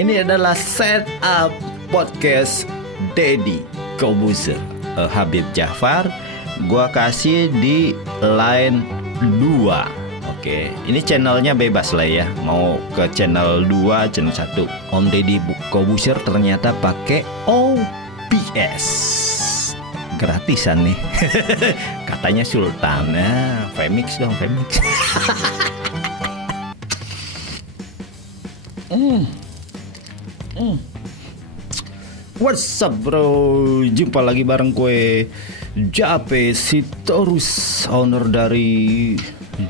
Ini adalah setup podcast Deddy Corbuzier, Habib Jafar. Gua kasih di line 2. Oke, ini channelnya bebas lah ya. Mau ke channel 2, channel 1. Om Deddy Corbuzier ternyata pakai OBS. Gratisan nih. Katanya Sultan. Nah, Femix dong, Femix. What's up bro? Jumpa lagi bareng gue Jape Sitorus, owner dari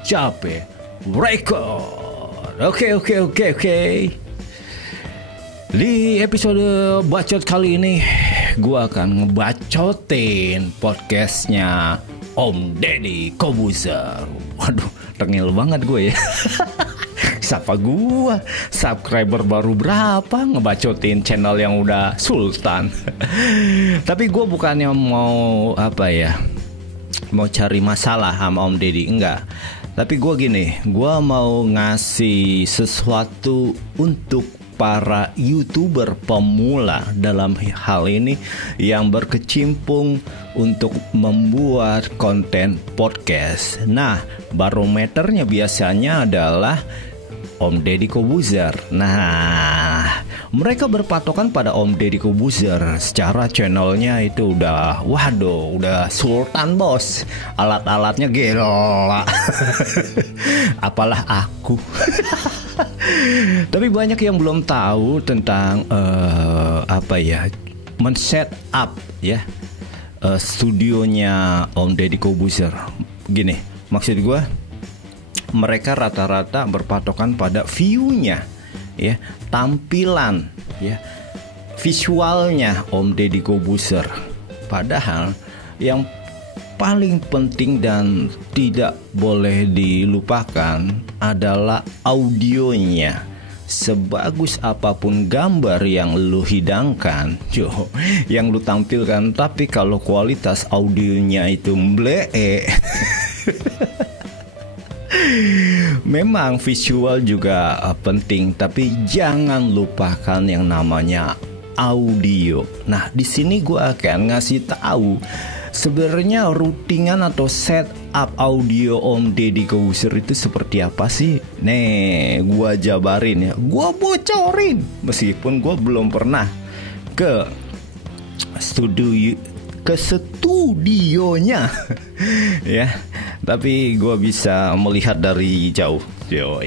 Jape Record. Oke. Di episode bacot kali ini gue akan ngebacotin podcastnya Om Deddy Corbuzier. Waduh, tengil banget gue ya. Siapa gua? Subscriber baru berapa ngebacotin channel yang udah sultan. Tapi gua bukannya mau mau cari masalah sama Om Deddy, enggak. Tapi gua gini, gua mau ngasih sesuatu untuk para YouTuber pemula dalam hal ini yang berkecimpung untuk membuat konten podcast. Nah, barometernya biasanya adalah Om Deddy Corbuzier. Nah, mereka berpatokan pada Om Deddy Corbuzier. Secara channelnya itu udah sultan bos. Alat-alatnya gila. Apalah aku. Tapi banyak yang belum tahu tentang men-set up ya studionya Om Deddy Corbuzier. Gini, maksud gue, mereka rata-rata berpatokan pada view-nya ya, tampilan ya, visualnya Om Deddy Corbuzier. Padahal yang paling penting dan tidak boleh dilupakan adalah audionya. Sebagus apapun gambar yang lu hidangkan, yang lu tampilkan, tapi kalau kualitas audionya itu mblek. Memang visual juga penting, tapi jangan lupakan yang namanya audio. Nah, di sini gue akan ngasih tahu sebenarnya routingan atau setup audio Om Deddy Corbuzier itu seperti apa sih? Nih, gue jabarin ya, gue bocorin. Meskipun gue belum pernah ke studionya ya, tapi gue bisa melihat dari jauh.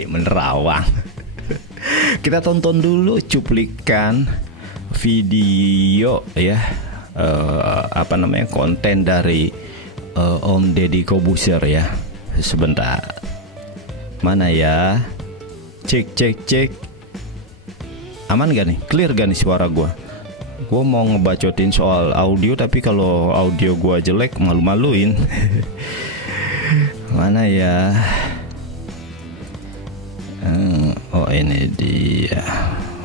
Menerawang. Kita tonton dulu cuplikan video ya, konten dari Om Deddy Corbuzier ya. Sebentar, mana ya? Cek. Aman gak nih? Clear gak nih suara gue? Gue mau ngebacotin soal audio, tapi kalau audio gue jelek malu-maluin. Mana ya? Oh ini dia.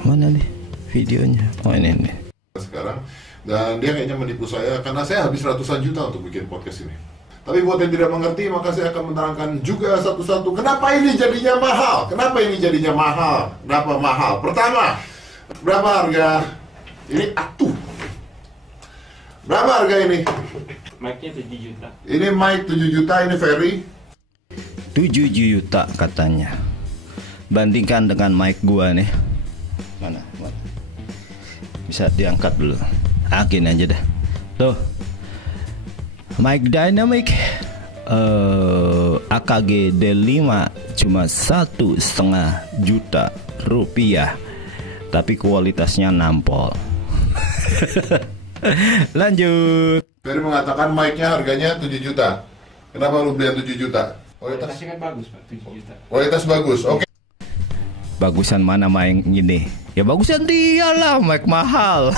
Mana nih videonya? Oh ini nih. Sekarang, dan dia kayaknya menipu saya karena saya habis ratusan juta untuk bikin podcast ini. Tapi buat yang tidak mengerti, maka saya akan menerangkan juga satu-satu kenapa ini jadinya mahal. Kenapa mahal? Pertama, berapa harga ini? Berapa harga ini? Mic-nya 7 juta. Ini mic 7 juta, ini Ferry 7 juta katanya. Bandingkan dengan mic gua nih. Mana? Bisa diangkat dulu. Akin aja dah. Tuh. Mic Dynamic AKG D5 cuma 1,5 juta rupiah. Tapi kualitasnya nampol. Lanjut. Ferry mengatakan mic-nya harganya 7 juta. Kenapa lu beli 7 juta? Kualitasnya kan bagus Pak, 7 juta. Kualitas bagus, oke. Bagusan mana mic gini? Ya bagusan dia lah, mic mahal.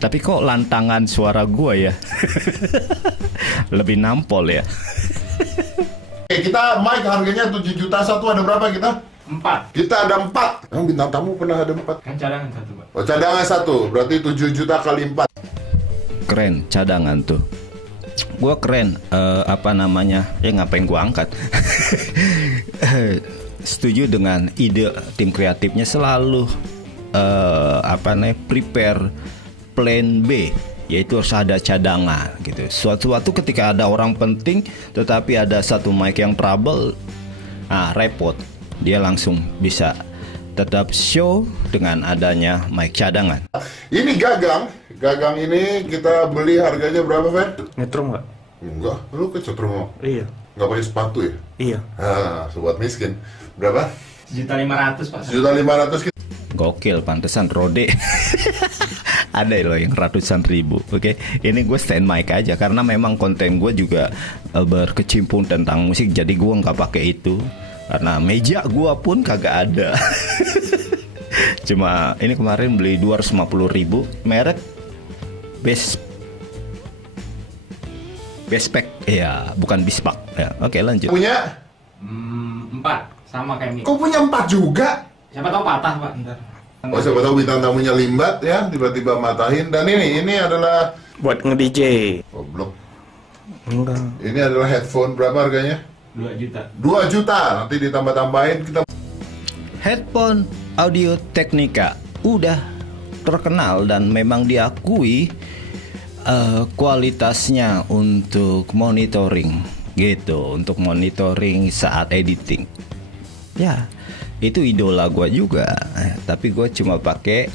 Tapi kok lantangan suara gua ya? Lebih nampol ya. Oke, kita mic harganya 7 juta satu, ada berapa kita? 4. Kita ada 4. Yang bintang tamu pernah ada 4. Kan cadangan 1 Pak. Oh, cadangan 1, berarti 7 juta kali 4. Keren cadangan tuh. Gua keren, ngapain gua angkat. Setuju dengan ide tim kreatifnya, selalu prepare plan B, yaitu harus ada cadangan gitu. Suatu ketika ada orang penting tetapi ada satu mic yang trouble, repot. Dia langsung bisa tetap show dengan adanya mic cadangan. Ini gagang ini kita beli harganya berapa, Fer? Metro nggak? Enggak, lu ke Cotro. Iya. Nggak pakai sepatu ya? Iya. Sobat miskin. Berapa? 1.500.000 Pak. 1.500.000. Gokil, pantesan Rode. Ada loh yang ratusan ribu. Oke, ini gue stand mic aja karena memang konten gue juga berkecimpung tentang musik, jadi gue nggak pakai itu karena meja gue pun kagak ada. Cuma ini kemarin beli 250.000, merek Bespec, ya bukan Bispak ya. Oke, lanjut. Punya? 4 sama kayak ini. Kok punya 4 juga? Siapa tahu patah Pak ntar. Oh, siapa tahu bintang tamunya limbat ya, tiba-tiba matahin. Dan ini adalah Buat nge-DJ. goblok. Enggak. Ini adalah headphone, berapa harganya? 2 juta. 2 juta. Nanti ditambah-tambahin kita. Headphone Audio Technica udah terkenal dan memang diakui kualitasnya untuk monitoring gitu, untuk monitoring saat editing. Ya, itu idola gue juga, tapi gue cuma pakai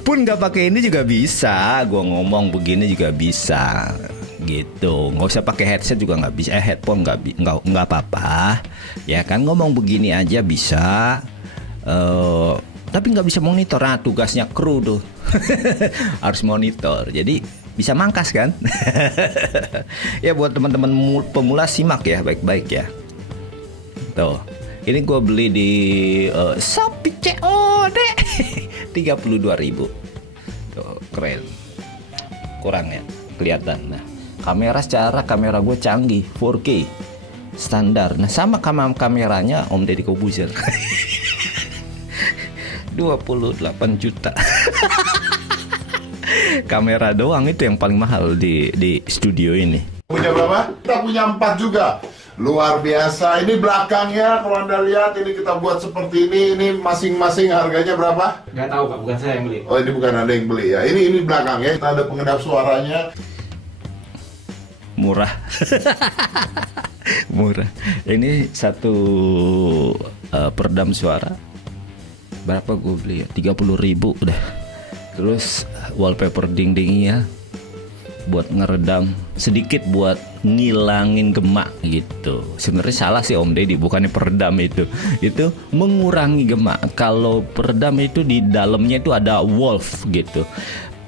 pun nggak pakai ini juga bisa, gue ngomong begini juga bisa gitu, nggak usah pakai headset juga nggak bisa, headphone nggak apa-apa, ya kan, ngomong begini aja bisa, tapi nggak bisa monitor. Tugasnya kru tuh harus monitor, jadi bisa mangkas kan. Ya buat teman-teman pemula simak ya baik-baik ya. Tuh, ini gue beli di Shopee COD 32.000. Tuh, keren. Kurang ya, kelihatan. Nah, secara kamera gue canggih, 4K standar. Nah, sama kameranya Om Deddy Corbuzier. 28 juta. Kamera doang itu yang paling mahal di studio ini. Punya berapa? Kita punya 4 juga. Luar biasa. Ini belakangnya kalau Anda lihat ini kita buat seperti ini. Ini masing-masing harganya berapa? Nggak tahu Pak, bukan saya yang beli. Oh, ini bukan Anda yang beli ya. Ini belakangnya. Kita ada pengedap suaranya. Murah. Murah. Ini satu peredam suara. Berapa gue beli ya? 30.000 udah. Terus wallpaper dindingnya buat ngeredam, sedikit buat ngilangin gemak gitu. Sebenarnya salah sih Om Deddy, bukannya peredam itu mengurangi gemak. Kalau peredam itu di dalamnya itu ada wolf gitu.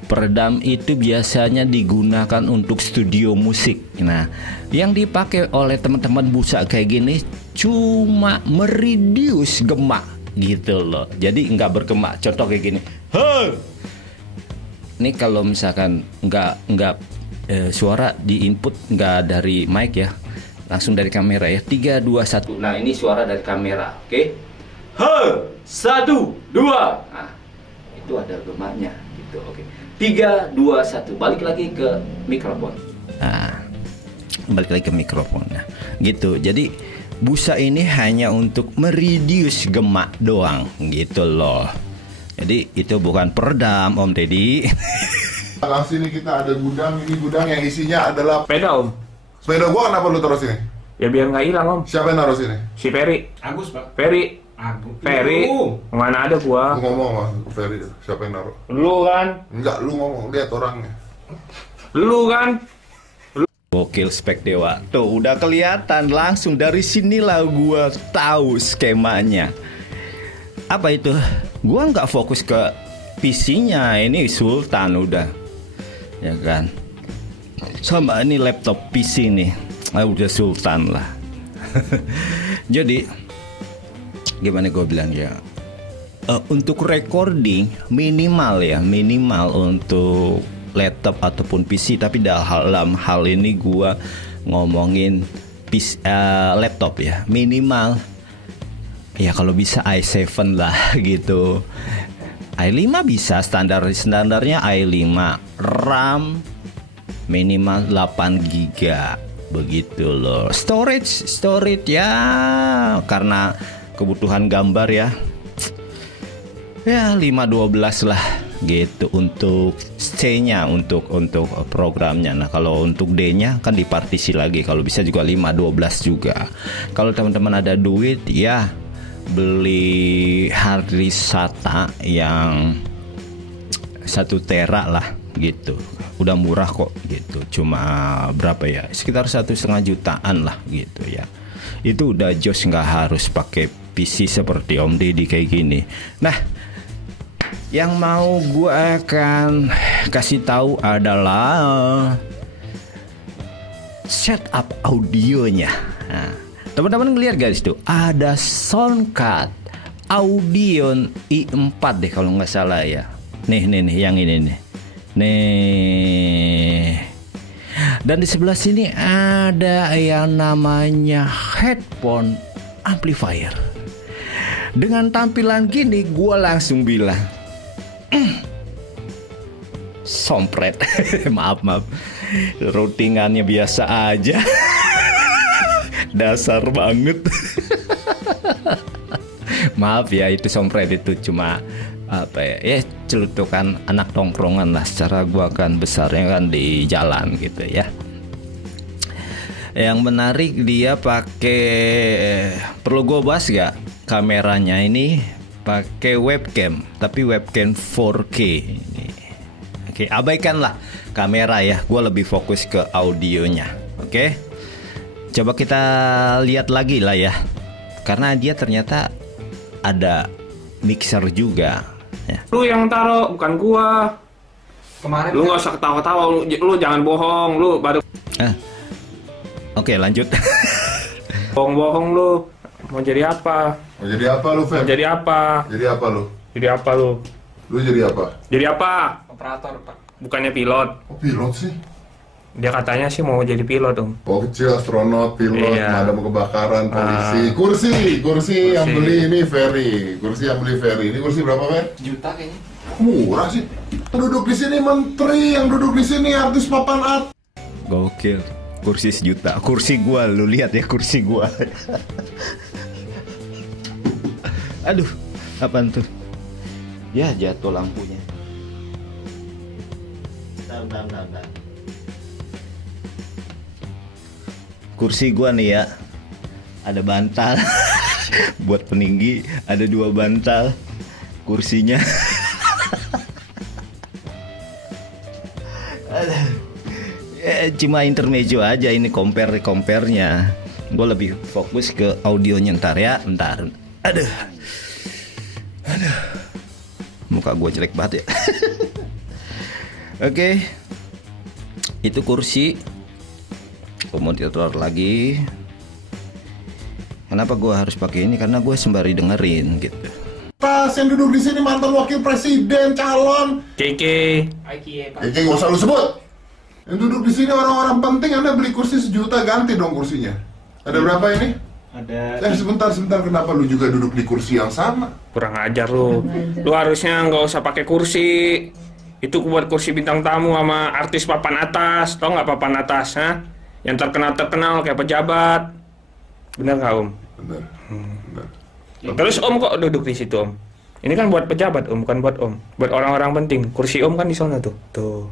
Peredam itu biasanya digunakan untuk studio musik. Nah, yang dipakai oleh teman-teman busa kayak gini cuma mereduce gemak gitu loh. Jadi nggak bergemak. Contoh kayak gini. Ini kalau misalkan nggak suara di input nggak dari mic ya, langsung dari kamera ya. 3, 2, 1. Nah, ini suara dari kamera. Oke. 1, 2. Nah, itu ada gemaknya gitu. Oke. 3, 2, 1. Balik lagi ke mikrofon. Nah, balik lagi ke mikrofon. Nah, gitu. Jadi busa ini hanya untuk mereduce gemak doang gitu loh. Jadi itu bukan peredam Om Deddy. Belakang sini kita ada gudang. Ini gudang yang isinya adalah Sepeda Om. sepeda gua. Kenapa lu taruh sini? Ya biar nggak hilang Om. Siapa yang naruh sini? Si Ferry. Agus Pak. Ferry. Agus. Ferry. Mana ada Lu gua. ngomong sama Ferry. Siapa yang naruh? Lu kan. Enggak, lu ngomong. Lihat orangnya. Lu kan. Gokil spek dewa. Tuh udah kelihatan langsung dari sinilah gua tahu skemanya. Apa itu? Gua nggak fokus ke PC-nya, ini Sultan udah, ya kan? Sama ini laptop PC nih, udah Sultan lah. Jadi gimana gue bilang ya? Untuk recording minimal untuk laptop ataupun PC, tapi dalam hal ini gue ngomongin laptop ya, minimal. Ya kalau bisa i7 lah gitu. i5 bisa, standarnya i5, RAM minimal 8 GB begitu loh. Storage ya karena kebutuhan gambar ya 5-12 lah gitu untuk C-nya untuk programnya. Nah kalau untuk D-nya kan dipartisi lagi, kalau bisa juga 5-12 juga. Kalau teman-teman ada duit ya beli hard disk SATA yang 1 tera lah gitu, udah murah kok gitu, cuma berapa ya, sekitar 1,5 jutaan lah gitu ya. Itu udah jos, nggak harus pakai PC seperti Om Deddy kayak gini. Nah yang mau gue akan kasih tahu adalah setup audionya. Nah, teman-teman ngeliat guys tuh ada Soundcard Audion i4 deh kalau nggak salah ya. Nih yang ini nih. Nih. Dan di sebelah sini ada yang namanya headphone amplifier. Dengan tampilan gini gue langsung bilang sompret. maaf routingannya biasa aja. Dasar banget. Maaf ya, itu sompret itu cuma apa ya celutukan anak tongkrongan lah, secara gua kan besarnya kan di jalan gitu ya. Yang menarik dia pakai, perlu gua bahas gak, kameranya ini pakai webcam, tapi webcam 4K ini. Oke, abaikanlah kamera ya, gue lebih fokus ke audionya. Oke, coba kita lihat lagi lah ya, karena dia ternyata ada mixer juga ya. Lu yang taruh, bukan gua. Kemarin Lu nggak usah ketawa-tawa, lu jangan bohong, lu baru Oke, lanjut. bohong-bohong lu. Mau jadi apa? Mau jadi apa lu, Feb? Mau jadi apa? Jadi apa lu? Jadi apa lu? Lu jadi apa? Jadi apa? operator Pak. Bukannya pilot. Oh, pilot sih? Dia katanya sih mau jadi pilot, Om. Oh, kecil, astronot, pilot, Iya. pemadam kebakaran, polisi. Kursi yang beli ini Ferry. Kursi yang beli Ferry. Ini kursi berapa, Fer? Juta kayaknya. Murah sih. Duduk di sini menteri, yang duduk di sini artis papan atas. Gokil. Kursi 1 juta. Kursi gua, lu lihat ya kursi gua. Aduh, apaan tuh? Ya jatuh lampunya. Bentar. Kursi gua nih ya, ada bantal buat peninggi, ada 2 bantal kursinya. Cuma intermezzo aja ini, compare-nya. Gue lebih fokus ke audionya ntar ya, bentar. Aduh. Muka gue jelek banget ya. Oke. Itu kursi. Komoditor lagi. Kenapa gue harus pakai ini? Karena gue sembari dengerin gitu. Tas yang duduk di sini mantan wakil presiden, calon. Keke. IKEA Pak. Kayaknya nggak usah lu sebut. Yang duduk di sini orang-orang penting. Anda beli kursi 1 juta, ganti dong kursinya. Ada berapa ini? Ada Sebentar. Kenapa lu juga duduk di kursi yang sama? Kurang ajar lu. Lu harusnya nggak usah pakai kursi. Itu buat kursi bintang tamu sama artis papan atas. Tau nggak papan atas, ha? Yang terkenal kayak pejabat. Bener nggak, Om? Bener. Terus Om kok duduk di situ, Om? Ini kan buat pejabat, Om, bukan buat Om. Buat orang-orang penting. Kursi Om kan di sana tuh. Tuh.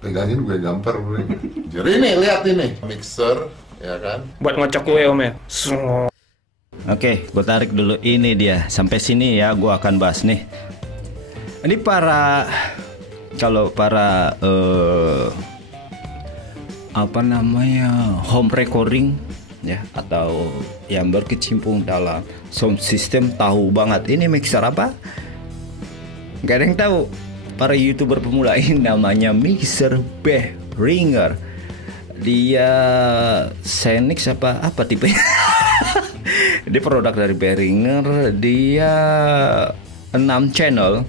Pegangin gue gampar. Jadi ini, lihat ini. Mixer, ya kan? Buat ngocok kue, Om ya. Oke, gue tarik dulu. Ini dia. Sampai sini ya, gue akan bahas nih. Ini kalau para home recording ya, atau yang berkecimpung dalam sound system tahu banget ini mixer apa. Gak ada yang tahu. Para YouTuber pemula ini namanya mixer Behringer. Dia Xenix apa tipe? Dia produk dari Behringer. Dia 6 channel.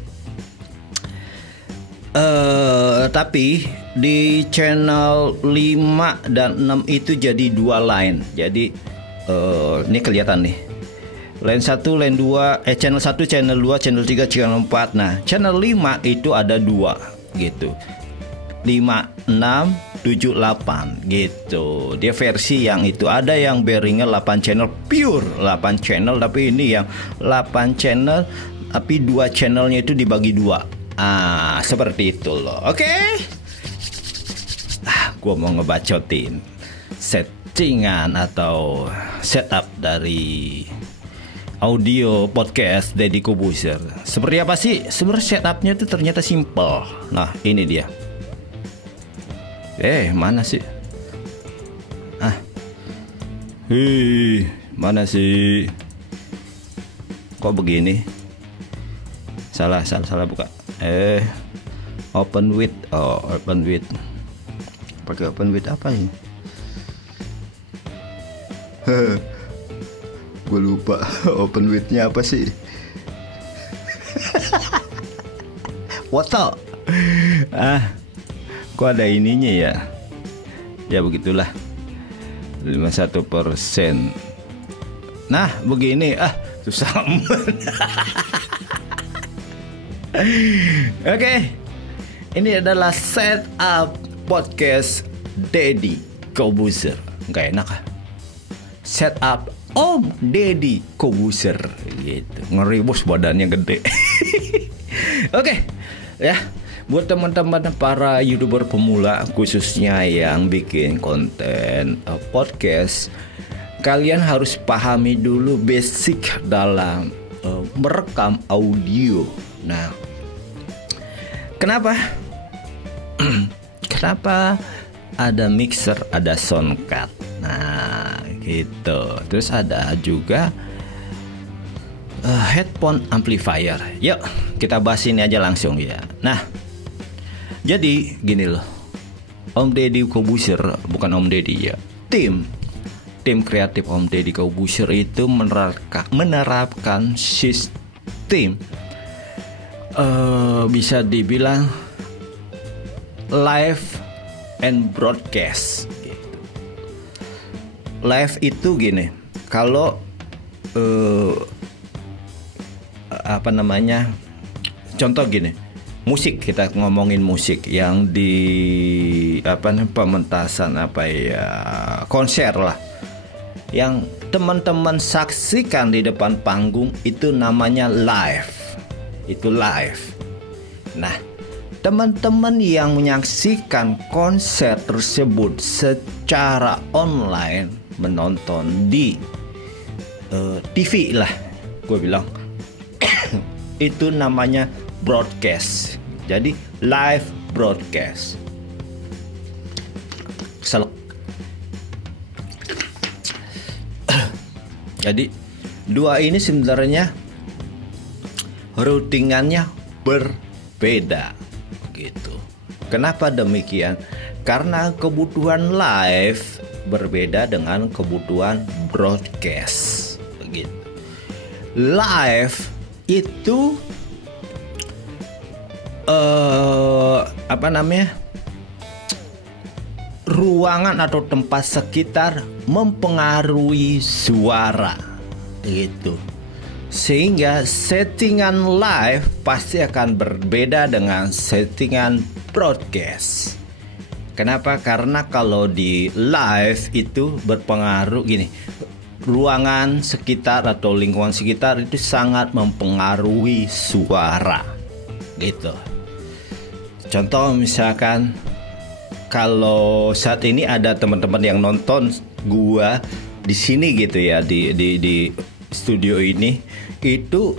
Tapi di channel 5 dan 6 itu jadi 2 line. Jadi ini kelihatan nih. Line 1, line 2, channel 1, channel 2, channel 3, channel 4. Nah, channel 5 itu ada 2 gitu. 5, 6, 78 gitu. Dia versi yang itu, ada yang bearingnya 8 channel, pure 8 channel, tapi ini yang 8 channel tapi 2 channelnya itu dibagi 2. Seperti itu loh. Oke. Gua mau ngebacotin settingan atau setup dari audio podcast Deddy Corbuzier. Seperti apa sih? Sebenarnya setupnya itu ternyata simple. Nah, ini dia. Mana sih? Mana sih? Kok begini? Salah buka. Open with. Pakai open with apa ini? Gue lupa open with-nya apa sih? What? Kok ada ininya ya? Ya begitulah, 51%. Nah begini, susah amat. Oke, ini adalah setup podcast Deddy Corbuzier. Gak enak setup Om Deddy Corbuzier gitu. Ngeri bos, badannya gede. Oke, ya. Buat teman-teman para YouTuber pemula, khususnya yang bikin konten podcast, kalian harus pahami dulu basic dalam merekam audio. Nah, kenapa? Kenapa ada mixer, ada soundcard? Nah, gitu. Terus ada juga headphone amplifier. Yuk, kita bahas ini aja langsung ya. Nah, jadi gini loh, Om Deddy Corbuzier, bukan Om Deddy ya, tim kreatif Om Deddy Corbuzier itu menerapkan sistem bisa dibilang live and broadcast gitu. Live itu gini, kalau contoh gini, musik, kita ngomongin musik yang di pementasan konser lah, yang teman-teman saksikan di depan panggung, itu namanya live. Itu live. Nah, teman-teman yang menyaksikan konser tersebut secara online, menonton di TV lah, gue bilang itu namanya broadcast. Jadi live broadcast. Jadi dua ini sebenarnya routingannya berbeda gitu. Kenapa demikian? Karena kebutuhan live berbeda dengan kebutuhan broadcast begitu. Live itu ruangan atau tempat sekitar mempengaruhi suara gitu, sehingga settingan live pasti akan berbeda dengan settingan broadcast. Kenapa? Karena kalau di live itu berpengaruh gini, ruangan sekitar atau lingkungan sekitar itu sangat mempengaruhi suara gitu. Contoh misalkan kalau saat ini ada teman-teman yang nonton gua di sini gitu ya, di studio ini, itu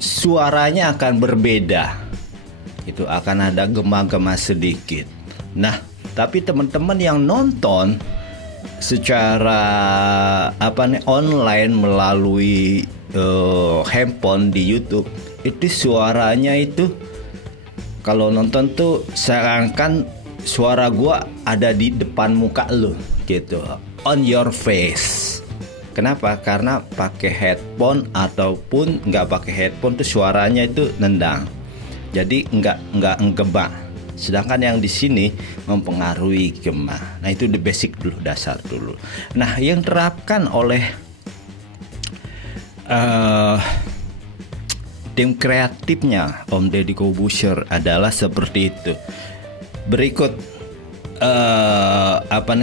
suaranya akan berbeda. Itu akan ada gema-gema sedikit. Nah, tapi teman-teman yang nonton secara online melalui handphone di YouTube, itu suaranya itu kalau nonton tuh seakan suara gua ada di depan muka lu gitu, on your face. Kenapa? Karena pakai headphone ataupun nggak pakai headphone tuh suaranya itu nendang, jadi nggak ngegema. Sedangkan yang di sini mempengaruhi gema. Nah, itu the basic dulu, dasar dulu. Nah, yang terapkan oleh tim kreatifnya Om Deddy Corbuzier adalah seperti itu. Berikut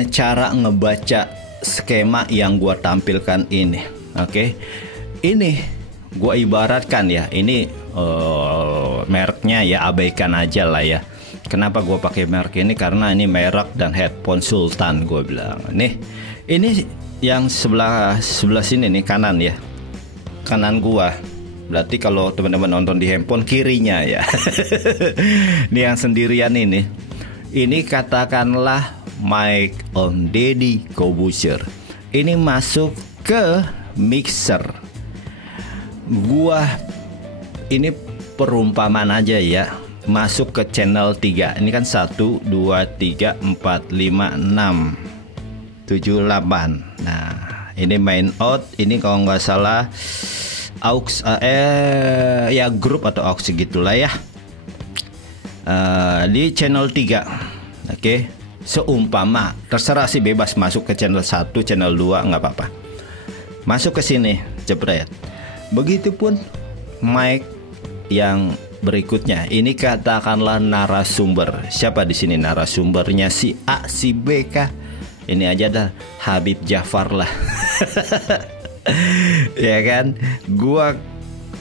cara ngebaca skema yang gua tampilkan ini. Oke. Ini gua ibaratkan ya, ini mereknya ya abaikan aja lah ya. Kenapa gua pakai merek ini? Karena ini merek dan headphone Sultan gua bilang. Nih, ini yang sebelah sini nih kanan ya. Kanan gua. Berarti kalau teman-teman nonton di handphone kirinya ya. Ini yang sendirian ini. Ini katakanlah mic Om Deddy Corbuzier. Ini masuk ke mixer. Gua ini perumpamaan aja ya. Masuk ke channel 3. Ini kan 1 2 3 4 5 6 7 8. Nah, ini main out. Ini kalau nggak salah aux ya grup atau aux gitulah ya. Di channel 3. Oke. Seumpama terserah sih, bebas masuk ke channel 1, channel 2 nggak apa-apa. Masuk ke sini, jepret. Begitupun mic yang berikutnya. Ini katakanlah narasumber. Siapa di sini narasumbernya? Si A, si B kah? Ini aja dah Habib Jafar lah. Ya kan, gua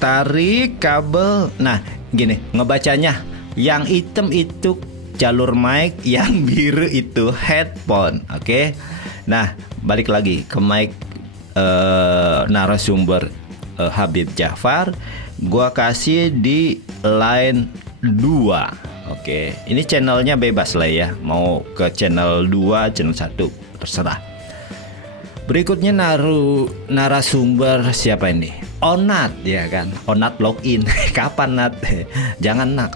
tarik kabel. Nah, gini ngebacanya. Yang hitam itu jalur mic, yang biru itu headphone. Oke. Nah, balik lagi ke mic narasumber Habib Jafar. Gua kasih di line 2. Oke. Ini channelnya bebas lah ya. Mau ke channel 2, channel 1, terserah. Berikutnya narasumber siapa ini? Onat ya kan. Onat login. Kapan Nat? Jangan Nat.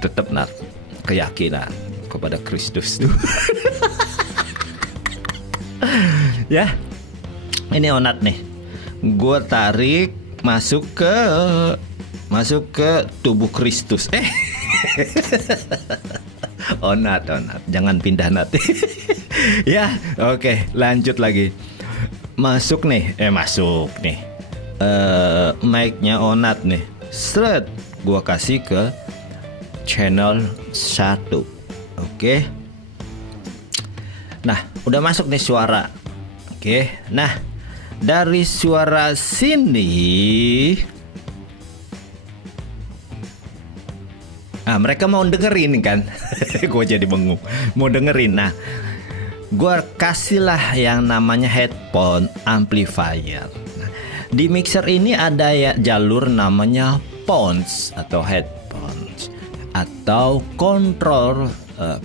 Tetap Nat. Keyakinan kepada Kristus tuh. Ya. Ini Onat nih. Gue tarik masuk ke tubuh Kristus. Onat, jangan pindah Nat. Ya, oke, lanjut lagi. Masuk nih. Mic-nya Onat nih. Seret, gua kasih ke channel 1. Oke. Nah, udah masuk nih suara. Oke. Nah, dari suara sini mereka mau dengerin kan. Gue jadi bengong. Mau dengerin. Nah, gue kasihlah yang namanya headphone amplifier. Nah, di mixer ini ada ya jalur namanya pons atau headphones atau control,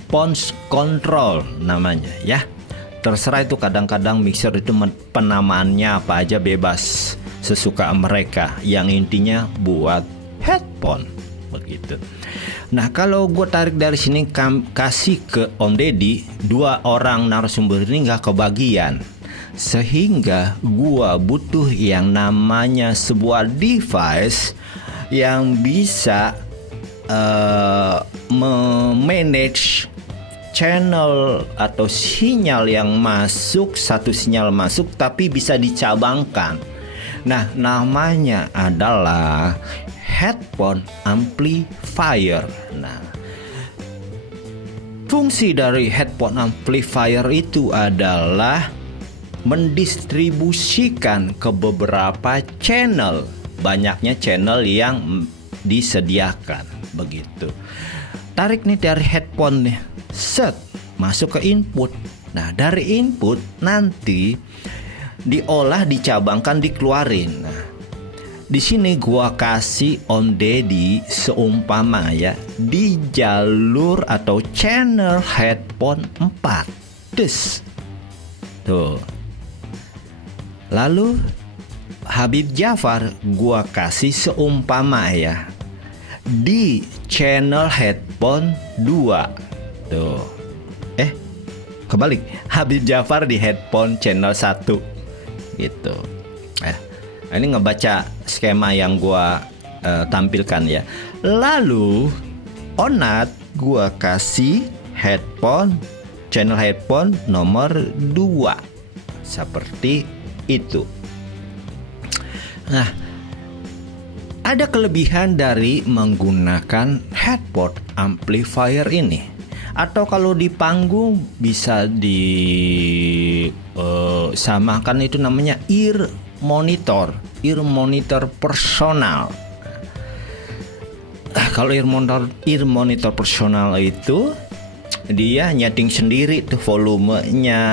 pons control namanya ya. Terserah itu, kadang-kadang mixer itu penamaannya apa aja bebas sesuka mereka. Yang intinya buat headphone begitu. Nah, kalau gue tarik dari sini kasih ke Om Deddy, 2 orang narasumber ini nggak kebagian, sehingga gue butuh yang namanya sebuah device yang bisa memanage channel atau sinyal yang masuk, satu sinyal masuk tapi bisa dicabangkan. Nah, namanya adalah headphone amplifier. Nah, fungsi dari headphone amplifier itu adalah mendistribusikan ke beberapa channel. Banyaknya channel yang disediakan begitu. Tarik nih dari headphone nih, set, masuk ke input. Nah, dari input nanti diolah, dicabangkan, dikeluarin. Nah, di sini gua kasih Om Deddy seumpama ya di jalur atau channel headphone 4. Tuh. Lalu Habib Jafar gua kasih seumpama ya di channel headphone 2. Tuh. Kebalik. Habib Jafar di headphone channel 1. Gitu. Ini ngebaca skema yang gua tampilkan ya. Lalu Onat gua kasih headphone, channel headphone nomor 2. Seperti itu. Nah, ada kelebihan dari menggunakan headphone amplifier ini. Atau kalau di panggung bisa disamakan itu namanya ear monitor personal. Kalau ear monitor personal itu dia nyeting sendiri tuh volumenya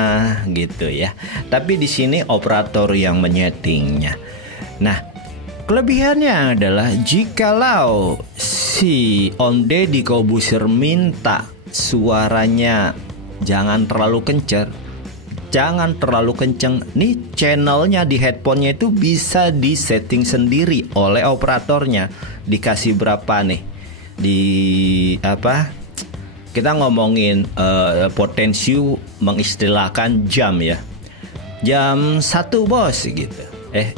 gitu ya. Tapi di sini operator yang menyetingnya. Nah, kelebihannya adalah jikalau si Om Deddy Corbuzier minta suaranya jangan terlalu kenceng, nih channelnya di headphone-nya itu bisa disetting sendiri oleh operatornya. Dikasih berapa nih? Kita ngomongin potensi mengistilahkan jam ya. Jam 1 bos gitu.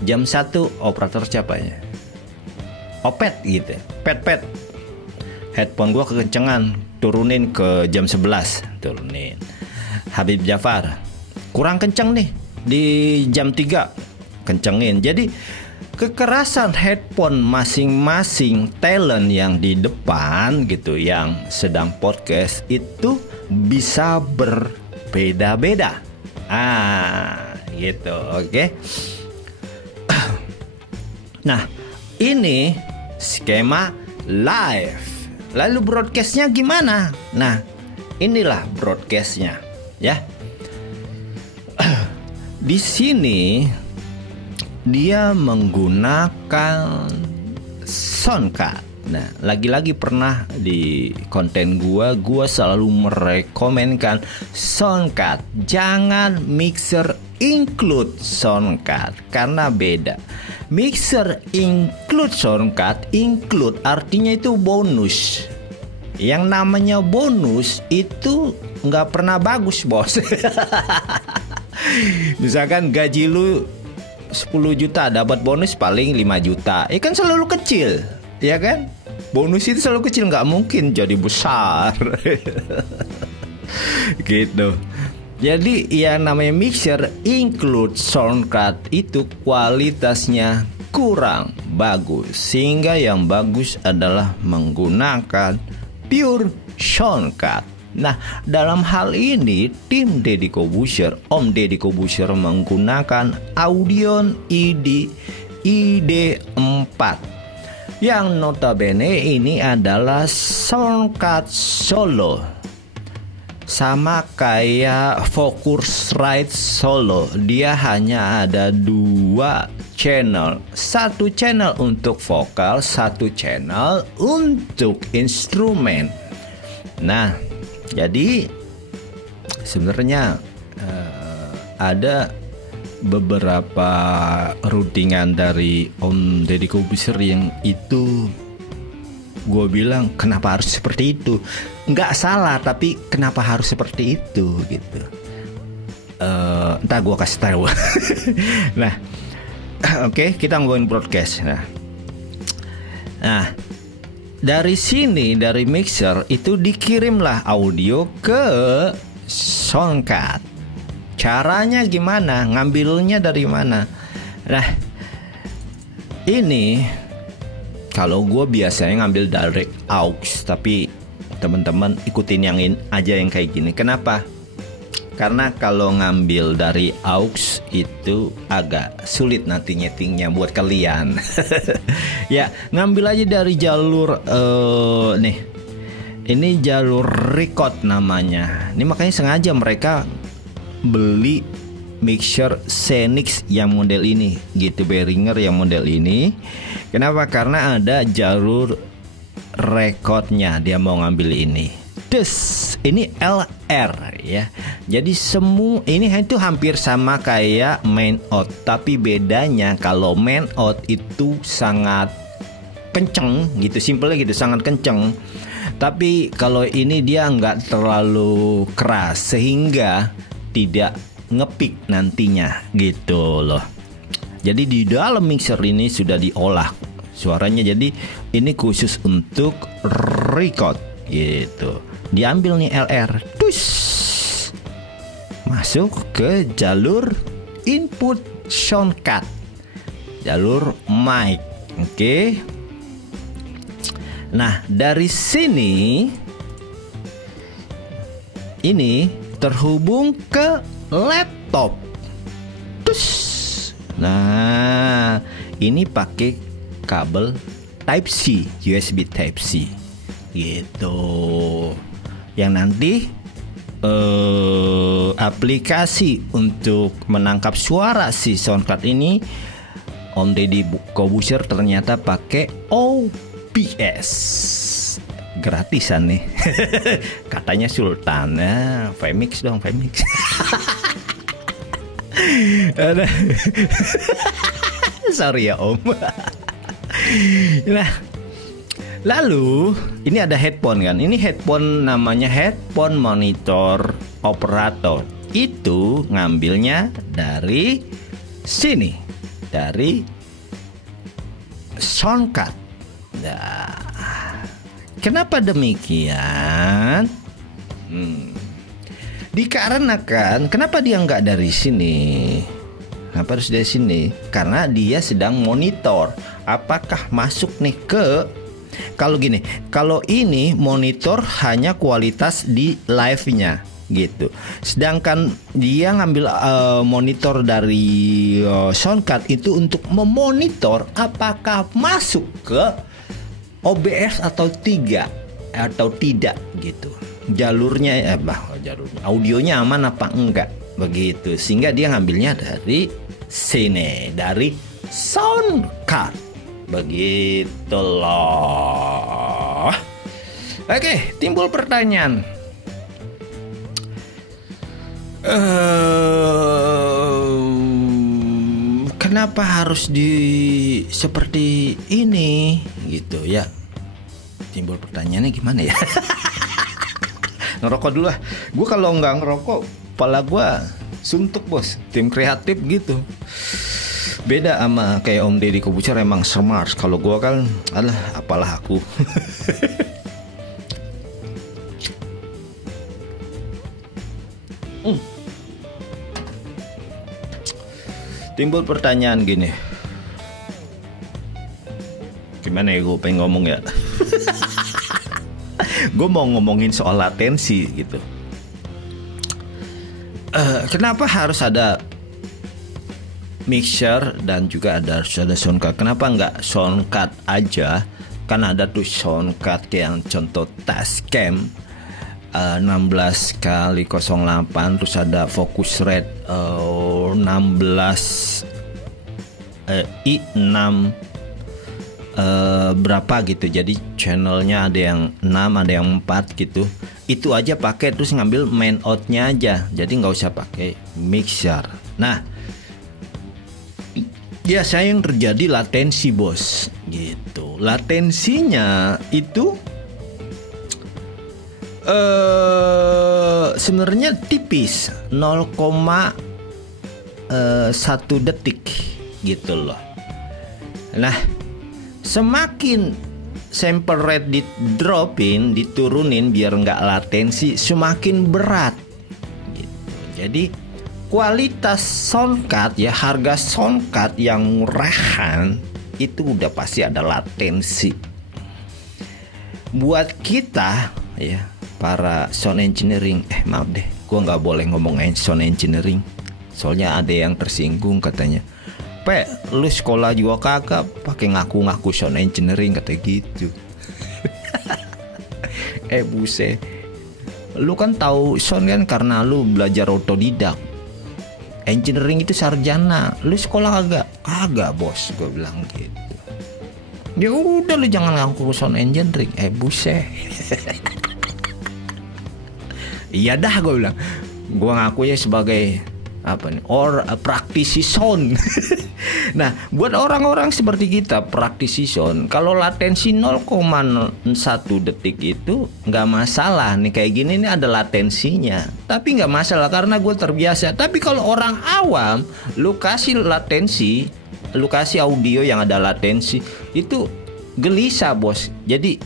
Jam 1 operator siapa ya? Opet gitu. Pet. Headphone gua kekencengan, turunin ke jam 11, turunin. Habib Jafar, kurang kenceng nih di jam 3, kencengin. Jadi kekerasan headphone masing-masing talent yang di depan gitu, yang sedang podcast itu bisa berbeda-beda. Gitu, oke. Nah, ini skema live. Lalu broadcastnya gimana? Nah, inilah broadcastnya ya. Di sini dia menggunakan soundcard. Nah, lagi-lagi pernah di konten gua selalu merekomenkan soundcard. Jangan mixer include soundcard karena beda. Mixer include soundcard, include artinya itu bonus. Yang namanya bonus itu nggak pernah bagus bos. Misalkan gaji lu 10 juta, dapat bonus paling 5 juta. Kan selalu kecil, ya kan? Bonus itu selalu kecil, nggak mungkin jadi besar. Gitu. Jadi yang namanya mixer include soundcard itu kualitasnya kurang bagus, sehingga yang bagus adalah menggunakan pure soundcard. Nah, dalam hal ini tim Deddy Corbuzier, Om Deddy Corbuzier menggunakan Audion ID4 yang notabene ini adalah soundcard solo. Sama kayak Focusrite Solo, dia hanya ada 2 channel. 1 channel untuk vokal, 1 channel untuk instrumen. Nah, jadi sebenarnya ada beberapa routingan dari Om Deddy Corbuzier yang itu gue bilang kenapa harus seperti itu. Nggak salah, tapi kenapa harus seperti itu gitu. Ntar gue kasih tahu. Nah, oke, kita ngomongin broadcast. Nah, dari sini, dari mixer itu dikirimlah audio ke soundcard. Caranya gimana? Ngambilnya dari mana? Nah, ini kalau gue biasanya ngambil dari aux, tapi teman-teman ikutin yang aja yang kayak gini. Kenapa? Karena kalau ngambil dari aux itu agak sulit nanti nyetingnya buat kalian. Ya, ngambil aja dari jalur nih. Ini jalur record namanya. Ini makanya sengaja mereka beli mixer Xenix yang model ini, gitu, Behringer yang model ini. Kenapa? Karena ada jalur recordnya, dia mau ngambil ini. Ini LR ya. Jadi semua ini itu hampir sama kayak main out, tapi bedanya kalau main out itu sangat kenceng gitu, simpelnya gitu, sangat kenceng. Tapi kalau ini dia nggak terlalu keras sehingga tidak ngepick nantinya gitu loh. Jadi di dalam mixer ini sudah diolah suaranya, jadi ini khusus untuk record gitu. Diambil nih LR, masuk ke jalur input soundcard, jalur mic. Oke. Nah, dari sini ini terhubung ke laptop. Terus, nah, ini pakai kabel Type-C, USB Type-C, gitu. Yang nanti aplikasi untuk menangkap suara si soundcard ini, Om Deddy Corbuzier ternyata pakai OBS. Gratisan nih. Katanya Sultan. Nah, Vmix dong, Vmix. Sorry ya Om. Nah, lalu ini ada headphone kan. Ini headphone namanya headphone monitor operator. Itu ngambilnya dari sini, dari soundcard. Nah, kenapa demikian? Dikarenakan kenapa dia nggak dari sini? Kenapa harus dari sini? Karena dia sedang monitor. Apakah masuk nih ke? Kalau gini, kalau ini monitor hanya kualitas di live-nya gitu. Sedangkan dia ngambil monitor dari soundcard itu untuk memonitor apakah masuk ke OBS atau tidak gitu. Jalurnya audionya aman apa enggak begitu. Sehingga dia ngambilnya dari sini, dari soundcard. Begitu loh. Oke, timbul pertanyaan. Kenapa harus seperti ini gitu ya? Timbul pertanyaannya gimana ya? Ngerokok dulu lah. Gue kalau nggak ngerokok, kepala gue suntuk bos. Tim kreatif gitu. Beda sama kayak Om Deddy Corbuzier, emang smart. Kalau gue kan, apalah aku. Timbul pertanyaan gini. Gimana ya gue pengen ngomong ya? Gue mau ngomongin soal latensi gitu. Kenapa harus ada mixer dan juga ada soundcard? Kenapa nggak soundcard aja? Kan ada tuh soundcard yang contoh Tascam 16x08, terus ada Focusrite 16 i6 berapa gitu. Jadi channelnya ada yang 6, ada yang 4 gitu. Itu aja pakai, terus ngambil main outnya aja. Jadi nggak usah pakai mixer. Nah, biasanya yang terjadi latensi bos gitu. Latensinya itu sebenarnya tipis, 0,1 detik gitu loh. Nah, semakin sample rate diturunin biar nggak latensi, semakin berat gitu. Jadi kualitas soundcard ya, harga soundcard yang murahan itu udah pasti ada latensi. Buat kita ya, para sound engineering, maaf deh, gua nggak boleh ngomongin sound engineering, soalnya ada yang tersinggung katanya. Lu sekolah juga kagak pakai ngaku-ngaku sound engineering, kata gitu. Buset, lu kan tahu sound kan karena lu belajar otodidak. Engineering itu sarjana, lu sekolah kagak bos, gue bilang gitu. Ya udah, lu jangan ngaku sound engineering. Buset. Iya dah, gue bilang. Gue ngaku ya sebagai praktisi sound. Nah, buat orang-orang seperti kita, praktisi sound, kalau latensi 0,1 detik itu nggak masalah. Nih kayak gini nih ada latensinya, tapi nggak masalah karena gue terbiasa. Tapi kalau orang awam, lu kasih latensi, lu kasih audio yang ada latensi, itu gelisah bos. Jadi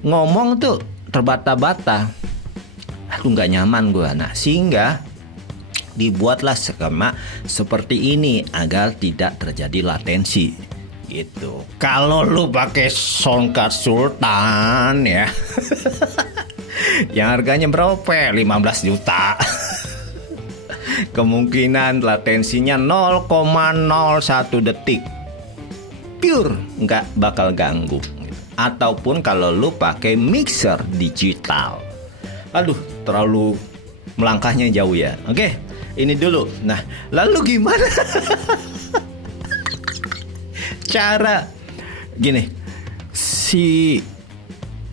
ngomong tuh terbata-bata, aku nggak nyaman gue. Nah, sehingga dibuatlah skema seperti ini agar tidak terjadi latensi. gitu. Kalau lu pakai sound card Sultan ya yang harganya berapa? 15 juta. Kemungkinan latensinya 0,01 detik. Pure nggak bakal ganggu. Ataupun kalau lu pakai mixer digital. Aduh, terlalu melangkahnya jauh ya. Oke, ini dulu. Nah, lalu gimana cara gini, si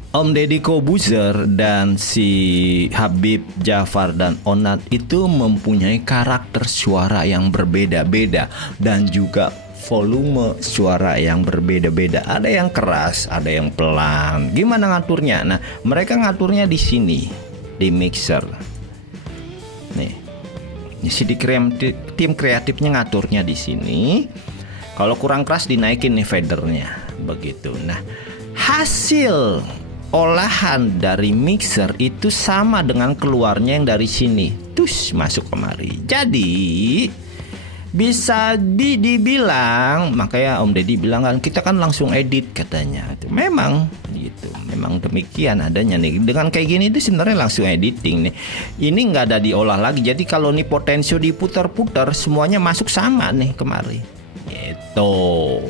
Om Deddy Corbuzier dan si Habib Jafar dan Onat itu mempunyai karakter suara yang berbeda-beda dan juga volume suara yang berbeda-beda. Ada yang keras, ada yang pelan. Gimana ngaturnya? Nah, mereka ngaturnya di sini, di mixer. Nih, tim kreatifnya ngaturnya di sini. Kalau kurang keras dinaikin nih fadernya, begitu. Nah, hasil olahan dari mixer itu sama dengan keluarnya yang dari sini, terus masuk kemari. Jadi bisa dibilang, makanya Om Deddy bilang kan kita kan langsung edit katanya. Memang gitu, memang demikian adanya nih. Dengan kayak gini itu sebenarnya langsung editing nih. Ini nggak ada diolah lagi. Jadi kalau nih potensio diputar-putar semuanya masuk sama nih kemari. Gitu.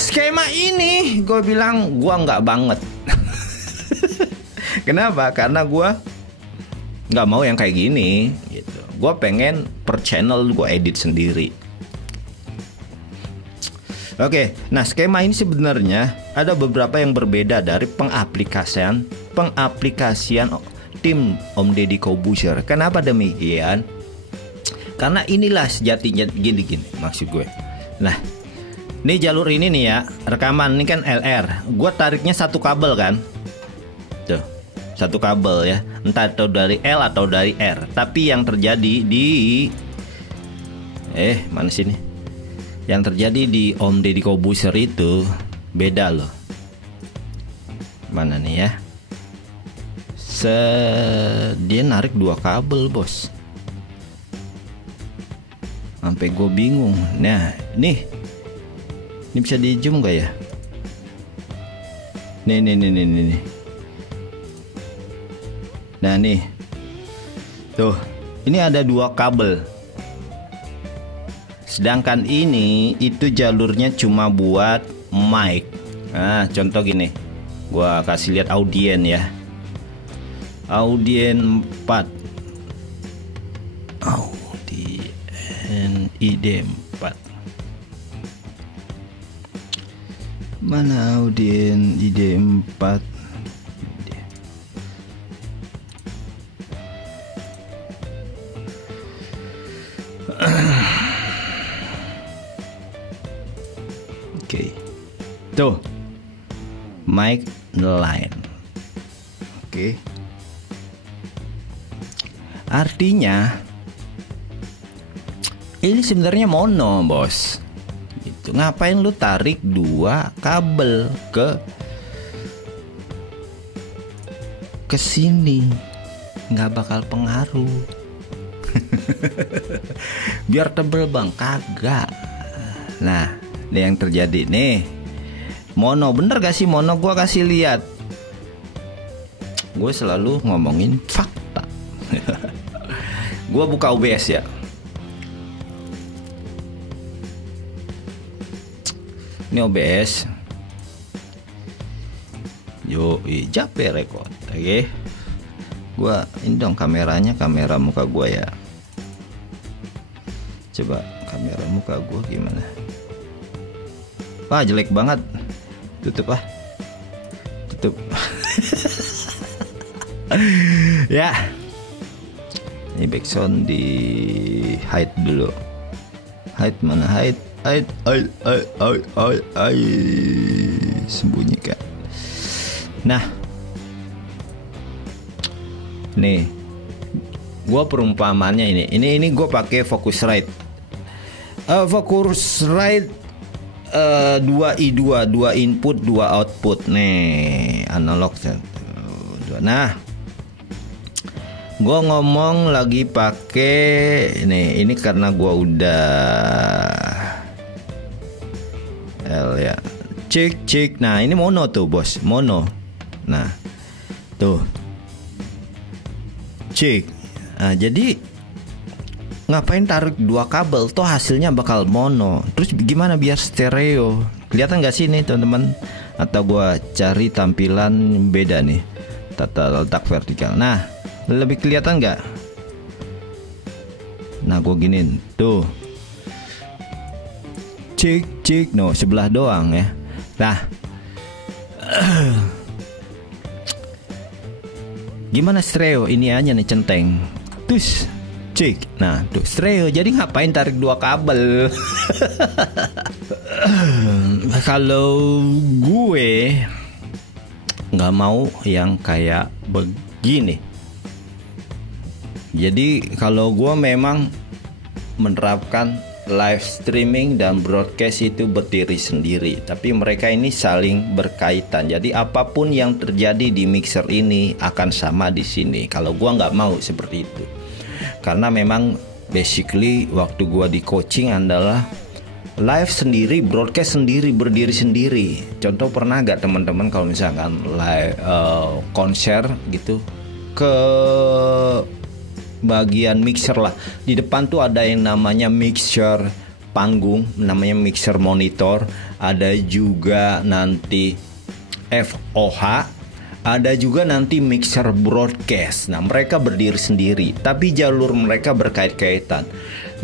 Skema ini gue bilang gue nggak banget. Kenapa? Karena gue nggak mau yang kayak gini gitu. Gue pengen per channel gue edit sendiri. Oke, nah skema ini sebenarnya ada beberapa yang berbeda dari pengaplikasian tim Om Deddy Corbuzier. Kenapa demikian? Karena inilah sejatinya gini maksud gue. Nah, ini jalur ini nih ya, rekaman ini kan LR. Gue tariknya satu kabel kan. Tuh, satu kabel ya. Entah itu dari L atau dari R. Tapi yang terjadi di mana sini? Yang terjadi di Om Deddy Corbuzier itu beda loh. Mana nih ya? Dia narik 2 kabel, bos. Sampai gue bingung. Nah, nih. Ini bisa di zoom gak ya? Nih. Nah, nih. Tuh, ini ada 2 kabel. Sedangkan ini itu jalurnya cuma buat mic. Nah, contoh gini. Gua kasih lihat audien ya. Audien 4. ID 4. Mana audien ID 4? Oke. Tuh. Mic line. Oke. Artinya ini sebenarnya mono, bos. Gitu. Ngapain lu tarik 2 kabel ke sini? Nggak bakal pengaruh. Biar tebel bang, kagak. Nah, ini yang terjadi nih. Mono, bener gak sih mono? Gua kasih lihat. Gue selalu ngomongin fakta. Gua buka OBS ya. Ini OBS. Yo, jape record. Oke. Gua ini dong kameranya, kamera muka gua ya. Coba kamera muka gua gimana? Wah, jelek banget. Tutup ah. Tutup. Ya. Ini backsound di hide dulu. Hide mana hide? Sembunyikan. Nah, nih, gua perumpamannya ini gue pakai Focusrite. Focusrite 2i2, 2 input 2 output. Nih, analog. Nah, gue ngomong lagi pakai ini karena gue udah L ya. cek. Nah ini mono tuh bos, mono. Nah tuh cek. Nah jadi ngapain tarik 2 kabel, toh hasilnya bakal mono. Terus gimana biar stereo? Kelihatan gak sih nih teman-teman? Atau gua cari tampilan beda nih, tata letak vertikal. Nah lebih kelihatan gak? Nah gua giniin tuh, cek. No sebelah doang ya. Nah gimana stereo? Ini aja nih centeng. Terus cek. Nah tuh stereo. Jadi ngapain tarik 2 kabel? Kalau gue nggak mau yang kayak begini. Jadi kalau gue memang menerapkan live streaming dan broadcast itu berdiri sendiri, tapi mereka ini saling berkaitan. Jadi apapun yang terjadi di mixer ini akan sama di sini. Kalau gua nggak mau seperti itu, karena memang basically waktu gua di coaching adalah live sendiri, broadcast sendiri, berdiri sendiri. Contoh pernah gak teman-teman kalau misalkan live konser gitu ke bagian mixer lah, di depan tuh ada yang namanya mixer panggung, namanya mixer monitor, ada juga nanti FOH, ada juga nanti mixer broadcast. Nah mereka berdiri sendiri tapi jalur mereka berkait-kaitan.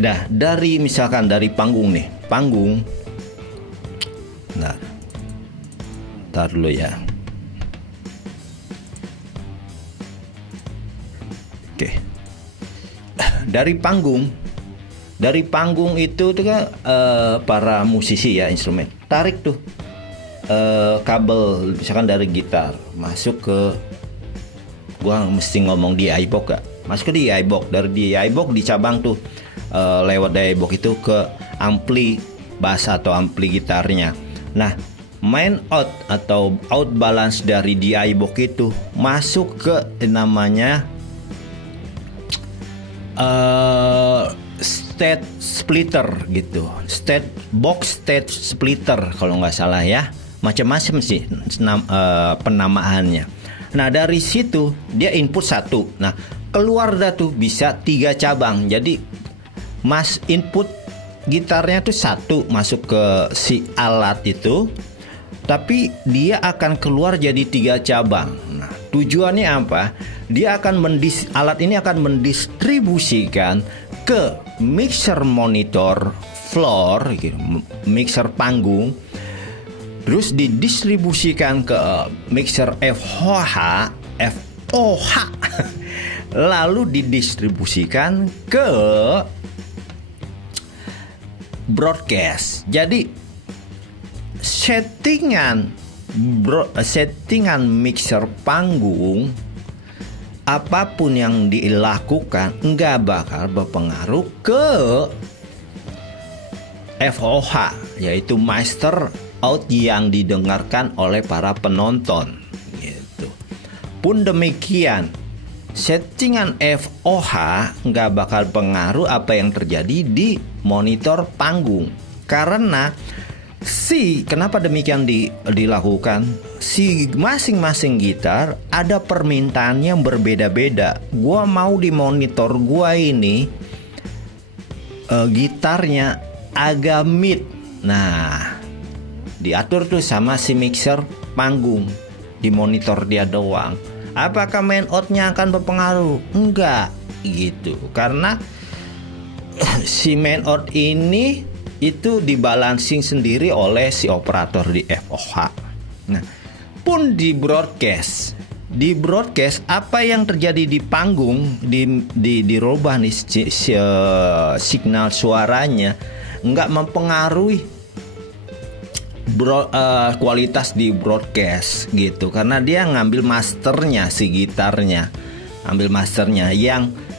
Nah dari misalkan dari panggung nih, panggung, nah ntar dulu ya. Oke. Dari panggung itu tuh kan para musisi ya, instrumen tarik tuh kabel misalkan dari gitar masuk ke, gua mesti ngomong di iBox gak, masuk ke di iBox, dari di iBox dicabang tuh lewat dari iBox itu ke ampli bass atau ampli gitarnya. Nah main out atau out balance dari di iBox itu masuk ke namanya state splitter gitu, state splitter kalau nggak salah ya, macam-macam sih penamaannya. Nah dari situ dia input 1, nah keluar dah tuh bisa 3 cabang. Jadi input gitarnya tuh 1 masuk ke si alat itu, tapi dia akan keluar jadi 3 cabang. Nah tujuannya apa? Dia akan alat ini akan mendistribusikan ke mixer monitor floor, gitu, mixer panggung, terus didistribusikan ke mixer FOH, lalu didistribusikan ke broadcast. Jadi settingan mixer panggung apapun yang dilakukan nggak bakal berpengaruh ke FOH, yaitu master out yang didengarkan oleh para penonton gitu. Pun demikian, settingan FOH nggak bakal pengaruh apa yang terjadi di monitor panggung, karena kenapa demikian dilakukan? Si masing-masing gitar ada permintaan yang berbeda-beda. Gua mau di monitor gua ini gitarnya agak mid. Nah, diatur tuh sama si mixer panggung di monitor dia doang. Apakah main out-nya akan berpengaruh? Enggak gitu. Karena si main out ini itu dibalancing sendiri oleh si operator di FOH. Nah, pun di broadcast apa yang terjadi di panggung dirubah nih signal suaranya, nggak mempengaruhi kualitas di broadcast gitu, karena dia ngambil masternya, si gitarnya ambil masternya,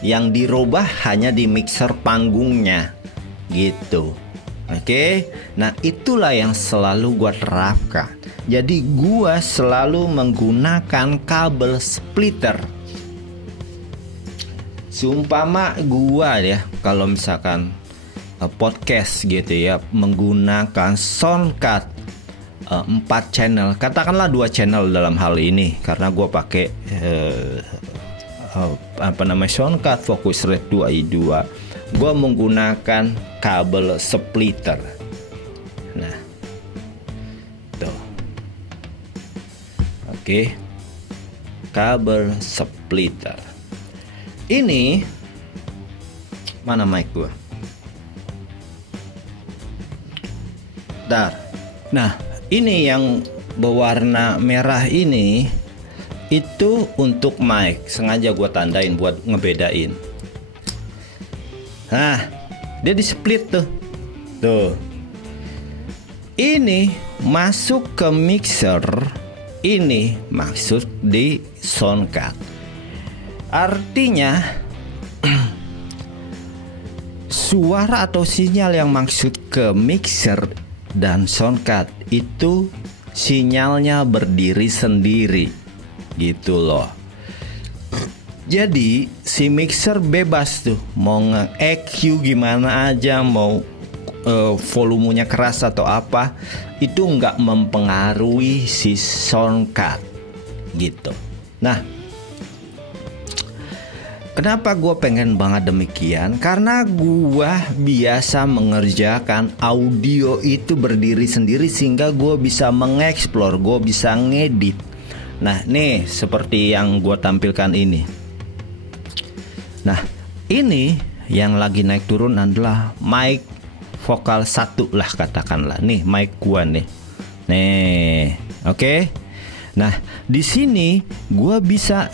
yang dirubah hanya di mixer panggungnya gitu. Oke, nah itulah yang selalu gua terapkan. Jadi gua selalu menggunakan kabel splitter. Seumpama gua ya, kalau misalkan podcast gitu ya, menggunakan soundcard 4 channel, katakanlah 2 channel dalam hal ini karena gue pakai Soundcard Focusrite 2i2. Gue menggunakan kabel splitter. Nah, tuh, oke, kabel splitter. Ini mana mic gue? Nah, ini yang berwarna merah ini itu untuk mic. Sengaja gue tandain buat ngebedain. Nah, dia di split tuh. Tuh. Ini masuk ke mixer, ini masuk di soundcard. Artinya suara atau sinyal yang masuk ke mixer dan soundcard itu sinyalnya berdiri sendiri gitu loh. Jadi si mixer bebas tuh mau nge-EQ gimana aja, mau volumenya keras atau apa, itu nggak mempengaruhi si soundcard gitu. Nah, kenapa gue pengen banget demikian? Karena gue biasa mengerjakan audio itu berdiri sendiri sehingga gue bisa mengeksplor, gue bisa ngedit. Nah, nih seperti yang gue tampilkan ini. Nah, ini yang lagi naik turun adalah mic vokal 1 lah katakanlah. Nih mic gue nih. Nih, oke. Nah, di sini gue bisa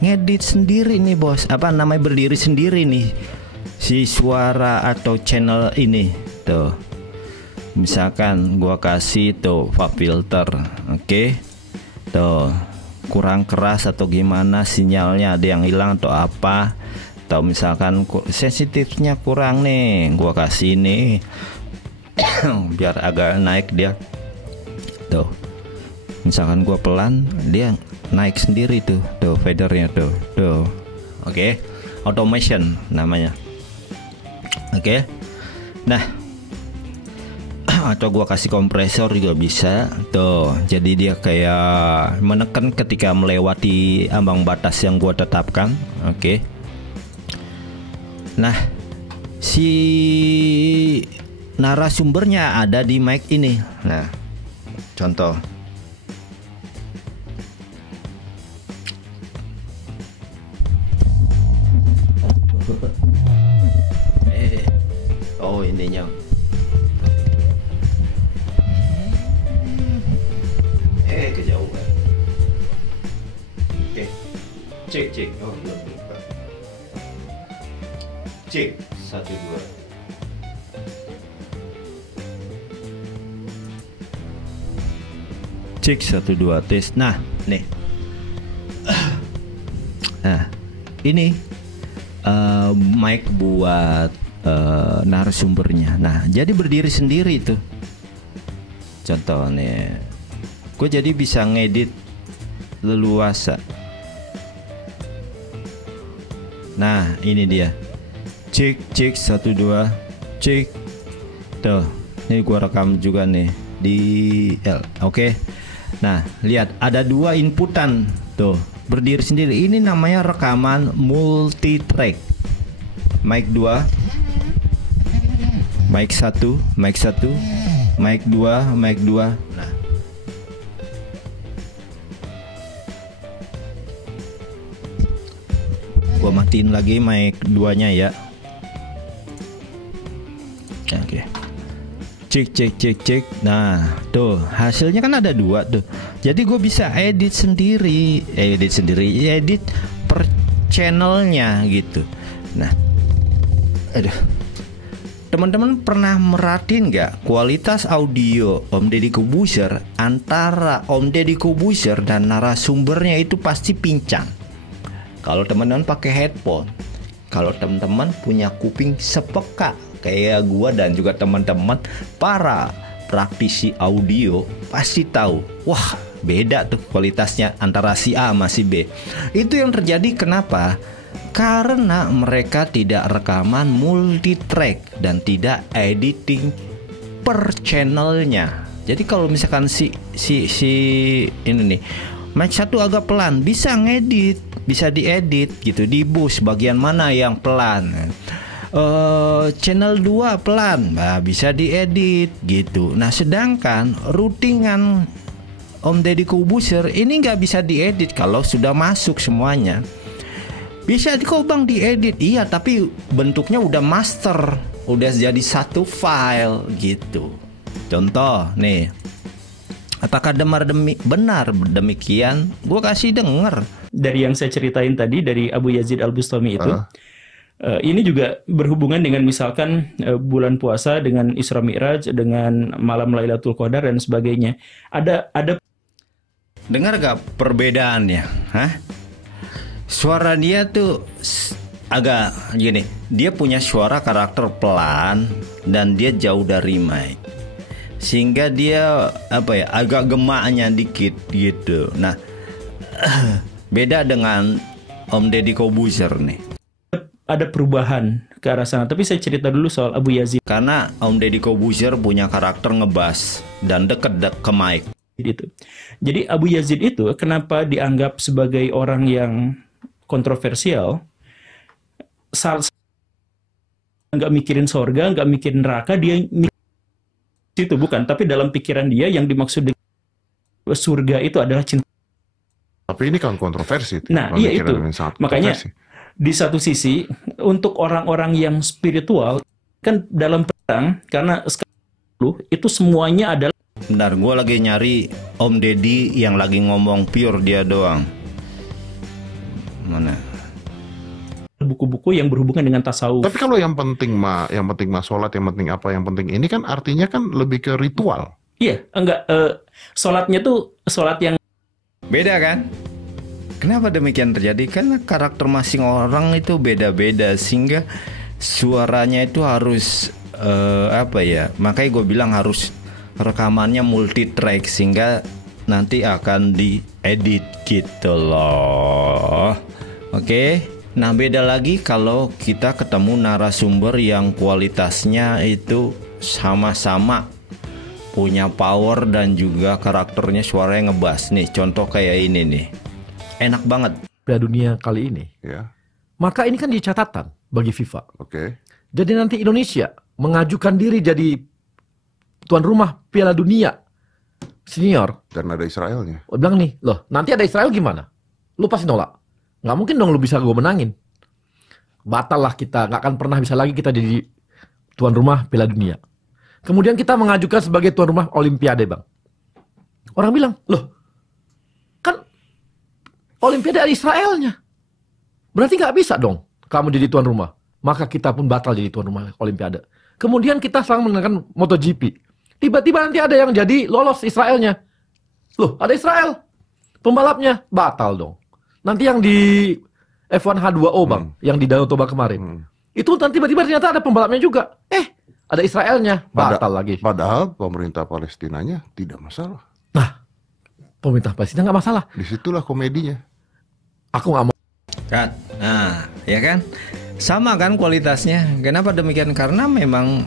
ngedit sendiri nih bos, berdiri sendiri nih si suara atau channel ini tuh. Misalkan gua kasih tuh filter, oke. Tuh kurang keras atau gimana, sinyalnya ada yang hilang atau apa, atau misalkan sensitifnya kurang nih, gua kasih nih biar agak naik dia tuh. Misalkan gua pelan, dia naik sendiri tuh fadernya tuh. Oke. Automation namanya. Oke. Nah, atau gua kasih kompresor juga bisa tuh. Jadi dia kayak menekan ketika melewati ambang batas yang gua tetapkan. Oke. Nah, si narasumbernya ada di mic ini. Nah, contoh. Oh, ininya. Kejauhan. Oke. Cek. Oh, belum buka. Cek 1 2. Cek 1 2 tes. Nah, nih. Nah, ini mic buat narasumbernya. Nah, jadi berdiri sendiri tuh. Contohnya, gue jadi bisa ngedit leluasa. Nah, ini dia. Cek 1 2. Cek. Tuh, ini gue rekam juga nih di L. Oke. Nah, lihat ada 2 inputan tuh, berdiri sendiri. Ini namanya rekaman multi track. Mic 2, mic 1, mic 1, mic 2, mic 2. Nah, gua matiin lagi mic 2-nya ya. Oke. Cek. Nah, tuh hasilnya kan ada 2 tuh. Jadi gue bisa edit sendiri, edit per channelnya gitu. Nah, aduh, teman-teman pernah merhatiin nggak kualitas audio Om Deddy Corbuzier antara Om Deddy Corbuzier dan narasumbernya itu pasti pincang. Kalau teman-teman pakai headphone, kalau teman-teman punya kuping sepeka kayak gua dan juga teman-teman para praktisi audio pasti tahu, wah beda tuh kualitasnya antara si A sama si B. Itu yang terjadi kenapa? Karena mereka tidak rekaman multi track dan tidak editing per channelnya Jadi kalau misalkan si ini nih mic 1 agak pelan, bisa ngedit, bisa diedit gitu, di boost bagian mana yang pelan. Channel 2 pelan, nah bisa diedit gitu. Nah sedangkan routingan Om Deddy Corbuzier ini nggak bisa diedit kalau sudah masuk semuanya. Bisa kok bang diedit, iya, tapi bentuknya udah master, udah jadi satu file gitu. Contoh nih, apakah benar demikian? Gue kasih denger. Dari yang saya ceritain tadi dari Abu Yazid Al-Bustami itu, ini juga berhubungan dengan misalkan bulan puasa dengan Isra Mi'raj, dengan malam Lailatul Qadar dan sebagainya. Ada dengar gak perbedaannya? Hah? Suara dia tuh agak gini. Dia punya suara karakter pelan dan dia jauh dari mic, sehingga dia agak gemaknya dikit gitu. Nah, beda dengan Om Deddy Corbuzier nih. Ada perubahan ke arah sana. Tapi saya cerita dulu soal Abu Yazid. Karena Om Deddy Corbuzier punya karakter ngebass dan deket ke mic. Gitu. Jadi Abu Yazid itu kenapa dianggap sebagai orang yang kontroversial? Nggak mikirin sorga, nggak mikirin neraka, dia itu bukan. Tapi dalam pikiran dia yang dimaksud dengan surga itu adalah cinta. Tapi ini kan kontroversi. Nah, iya itu. Makanya di satu sisi untuk orang-orang yang spiritual kan dalam perang, karena itu semuanya adalah. Bentar, gue lagi nyari Om Deddy yang lagi ngomong pure dia doang. Mana? Buku-buku yang berhubungan dengan tasawuf. Tapi kalau yang penting mah sholat, yang penting apa, yang penting ini kan artinya kan lebih ke ritual. Iya, enggak. Sholatnya tuh sholat yang beda kan? Kenapa demikian terjadi? Karena karakter masing orang itu beda-beda, sehingga suaranya itu harus makanya gue bilang harus rekamannya multi track, sehingga nanti akan diedit gitu loh. Oke. Nah, beda lagi kalau kita ketemu narasumber yang kualitasnya itu sama-sama punya power dan juga karakternya suaranya ngebass. Nih, contoh kayak ini nih. Enak banget. Piala Dunia kali ini. Ya. Maka ini kan jadi catatan bagi FIFA. Oke. Jadi nanti Indonesia mengajukan diri jadi tuan rumah Piala Dunia senior. Dan ada Israelnya. Oh, bilang nih, loh nanti ada Israel gimana? Lu pasti nolak. Nggak mungkin dong lu bisa gue menangin. Batal lah kita, nggak akan pernah bisa lagi kita jadi tuan rumah Piala Dunia. Kemudian kita mengajukan sebagai tuan rumah Olimpiade, bang. Orang bilang, loh kan Olimpiade ada Israelnya. Berarti nggak bisa dong kamu jadi tuan rumah. Maka kita pun batal jadi tuan rumah Olimpiade. Kemudian kita sekarang mengenalkan MotoGP. Tiba-tiba nanti ada yang jadi lolos Israelnya. Loh, ada Israel. Pembalapnya batal dong. Nanti yang di F1 H2O, bang, yang di Danau Toba kemarin. Itu nanti tiba-tiba ternyata ada pembalapnya juga. Ada Israelnya, batal lagi. Padahal pemerintah Palestinanya tidak masalah. Nah, pemerintah Palestina nggak masalah. Disitulah komedinya. Aku nggak mau. Kan? Nah, ya kan? Sama kan kualitasnya. Kenapa demikian? Karena memang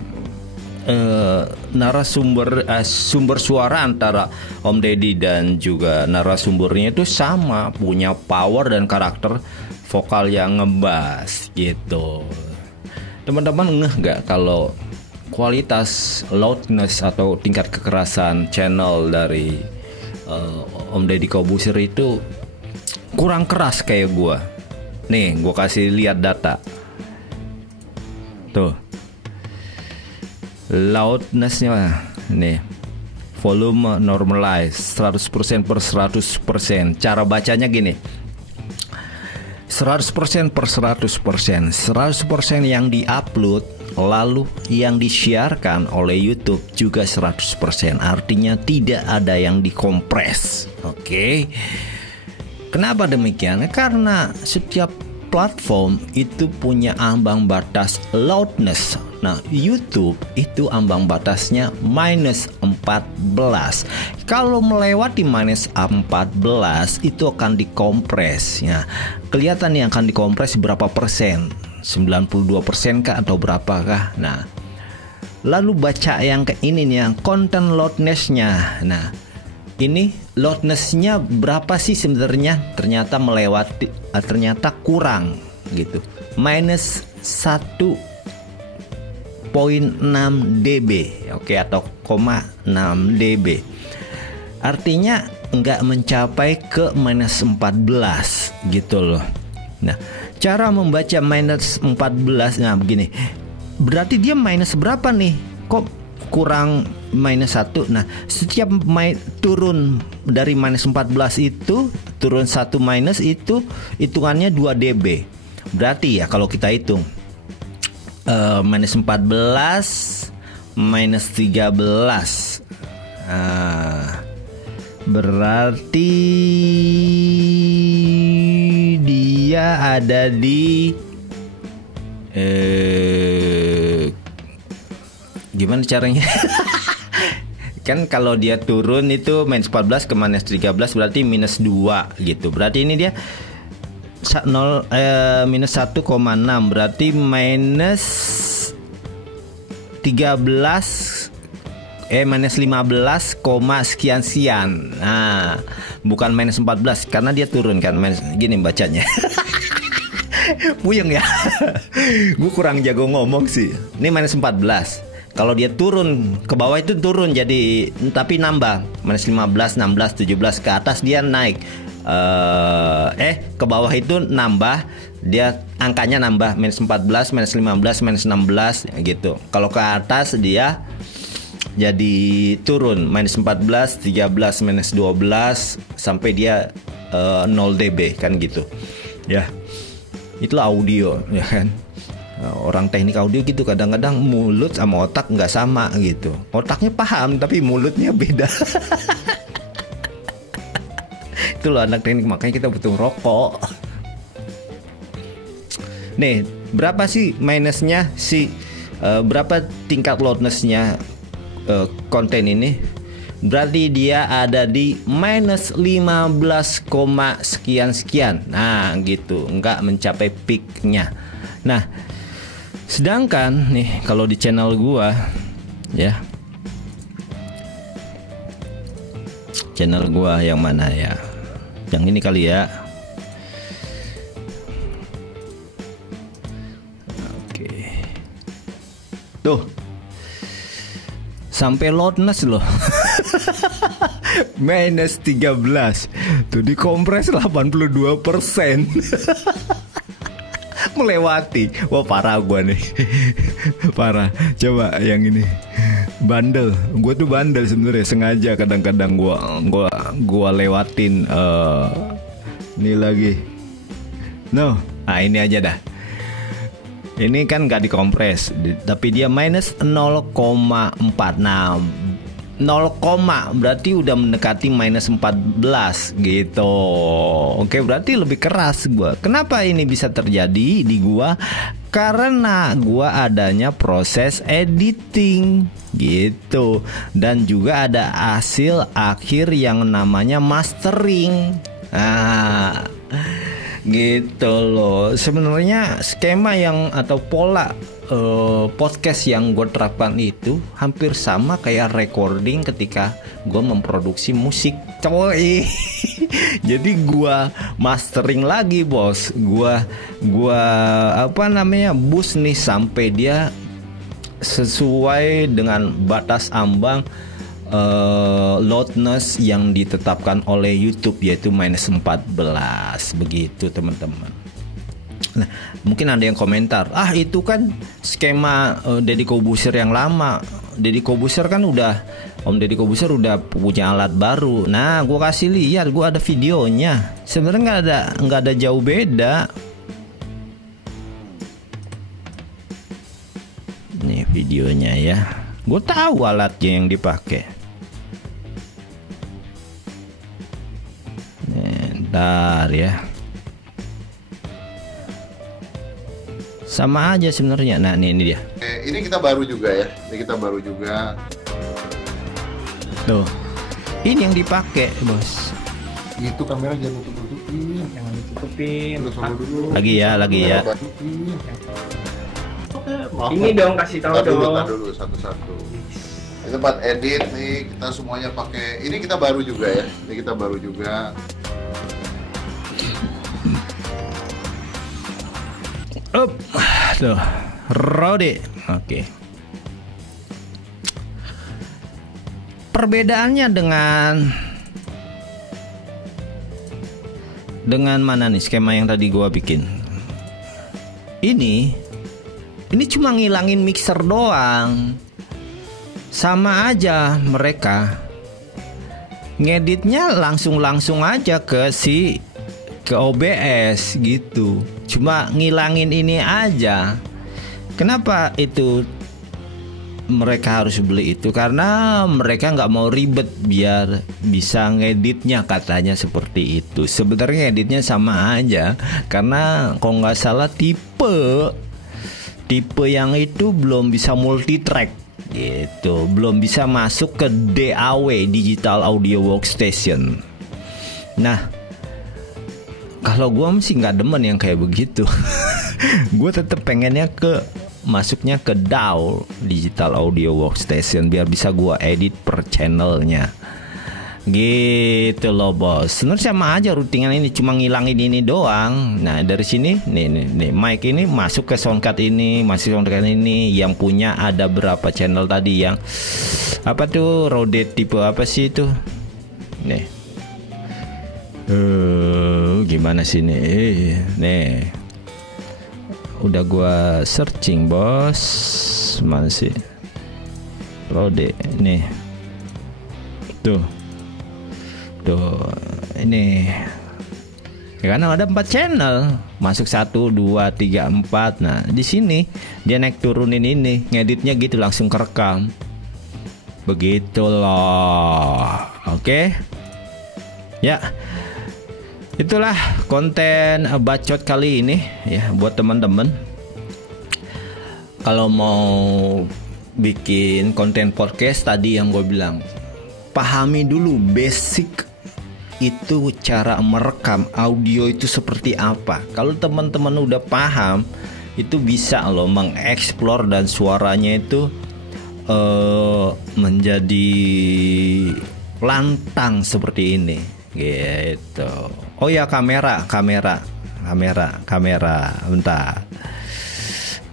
sumber suara antara Om Deddy dan juga narasumbernya itu sama, punya power dan karakter vokal yang ngebass gitu. Teman-teman ngeh nggak kalau kualitas loudness atau tingkat kekerasan channel dari Om Deddy Corbuzier itu kurang keras kayak gua. Nih, gua kasih lihat data. Tuh. Loudness-nya nih. Volume normalize 100% per 100%. Cara bacanya gini. 100% per 100%. 100% yang di-upload lalu yang disiarkan oleh YouTube juga 100%. Artinya tidak ada yang dikompres. Oke. Kenapa demikian? Karena setiap platform itu punya ambang batas loudness. Nah, YouTube itu ambang batasnya -14. Kalau melewati -14 itu akan dikompres ya. Kelihatan yang akan dikompres berapa persen? 92% kah atau berapakah? Nah, Lalu baca yang ke ini nih, yang content loudness-nya. Nah, ini loudness-nya berapa sih sebenarnya? Ternyata melewati, ternyata kurang gitu. Minus 1,6 dB, oke, atau 0,6 dB. Artinya nggak mencapai ke minus 14 gitu loh. Nah, cara membaca minus 14, nah begini. Berarti dia minus berapa nih? Kok kurang minus 1? Nah, setiap turun dari minus 14 itu, turun 1 minus itu hitungannya 2 dB. Berarti ya kalau kita hitung minus 14 minus 13, berarti dia ada di gimana caranya? Kan kalau dia turun itu minus 14 ke minus 13 berarti minus 2 gitu. Berarti ini dia minus 1,6, berarti minus 13 minus 15, sekian. Nah, bukan minus 14 karena dia turun kan. Gini bacanya. Puyeng ya. Gue kurang jago ngomong sih. Ini minus 14. Kalau dia turun ke bawah itu turun jadi, tapi nambah minus 15, 16, 17, ke atas dia naik. Ke bawah itu nambah, dia angkanya nambah minus 14, minus 15, minus 16 gitu. Kalau ke atas dia jadi turun minus 14, 13, minus 12 sampai dia 0 dB kan gitu. Ya. Itulah audio ya kan. Orang teknik audio gitu, kadang-kadang mulut sama otak nggak sama gitu. Otaknya paham tapi mulutnya beda. Itu loh anak teknik, makanya kita butuh rokok. Nih, berapa sih minusnya sih? Berapa tingkat loudness-nya konten ini? Berarti dia ada di minus 15, sekian. Nah gitu, nggak mencapai peak-nya. Nah, sedangkan nih kalau di channel gua ya, channel gua yang mana ya? Yang ini kali ya. Oke. Tuh. Sampai loudness loh. Minus 13. Tuh dikompres 82%. Melewati. Wah, parah gua nih. Parah. Coba yang ini. Bandel. Gua tuh bandel sebenarnya, sengaja kadang-kadang gua lewatin ini lagi. No. Ah, ini aja dah. Ini kan gak dikompres, tapi dia minus 0,4. Nah, 0, berarti udah mendekati minus 14 gitu. Oke, berarti lebih keras gua. Kenapa ini bisa terjadi di gua? Karena gua adanya proses editing gitu, dan juga ada hasil akhir yang namanya mastering. Nah, gitu loh. Sebenarnya skema yang atau pola podcast yang gue terapkan itu hampir sama kayak recording ketika gue memproduksi musik, coy. Jadi gue mastering lagi, bos. Gue boost nih sampai dia sesuai dengan batas ambang loudness yang ditetapkan oleh YouTube, yaitu minus 14. Begitu teman-teman. Nah, mungkin ada yang komentar, itu kan skema Deddy Corbuzier yang lama. Deddy Corbuzier kan Om Deddy Corbuzier udah punya alat baru. Nah, gue kasih lihat, gue ada videonya. Sebenarnya nggak ada jauh beda. Nih videonya ya. Gue tahu alatnya yang dipakai. Bentar ya. Sama aja sebenarnya. Nah, ini dia. Ini kita baru juga ya. Tuh. Ini yang dipakai, bos. Itu kamera jangan tutupin. Jangan ditutupin. Terus sama dulu. Lagi ya. Ini dong kasih tahu Tar dong. dulu satu-satu. Di tempat edit nih kita semuanya pakai. Ini kita baru juga ya. Ini kita baru juga. Up, tuh, Rode. Oke. Perbedaannya dengan mana nih skema yang tadi gua bikin? Ini cuma ngilangin mixer doang. Sama aja mereka. Ngeditnya langsung aja ke OBS gitu. Cuma ngilangin ini aja. Kenapa itu mereka harus beli itu? Karena mereka nggak mau ribet biar bisa ngeditnya, katanya seperti itu. Sebenarnya ngeditnya sama aja. Karena kalau nggak salah tipe yang itu belum bisa multitrack gitu, belum bisa masuk ke DAW, Digital Audio Workstation. Nah, kalau gue sih nggak demen yang kayak begitu. Gue tetap pengennya masuknya ke DAW, Digital Audio Workstation, biar bisa gue edit per channelnya. Gitu loh bos. Sebenarnya sama aja routingan ini, cuma ngilangin ini doang. Nah dari sini nih mic ini masuk ke soundcard ini, masuk soundcard ini. Yang punya ada berapa channel tadi yang apa tuh, Rode tipe apa sih itu? Nih. Gimana sih nih? Udah gua searching bos. Mana sih? Rode nih. Tuh ini ya, karena ada 4 channel, masuk 1, 2, 3, 4. Nah di sini dia naik turunin ini, ngeditnya gitu langsung kerekam begitu loh. Oke ya, itulah konten bacot kali ini ya. Buat teman-teman kalau mau bikin konten podcast tadi yang gue bilang, pahami dulu basic itu cara merekam audio itu seperti apa. Kalau teman-teman udah paham, itu bisa loh mengeksplor dan suaranya itu menjadi lantang seperti ini gitu. Oh ya, kamera bentar.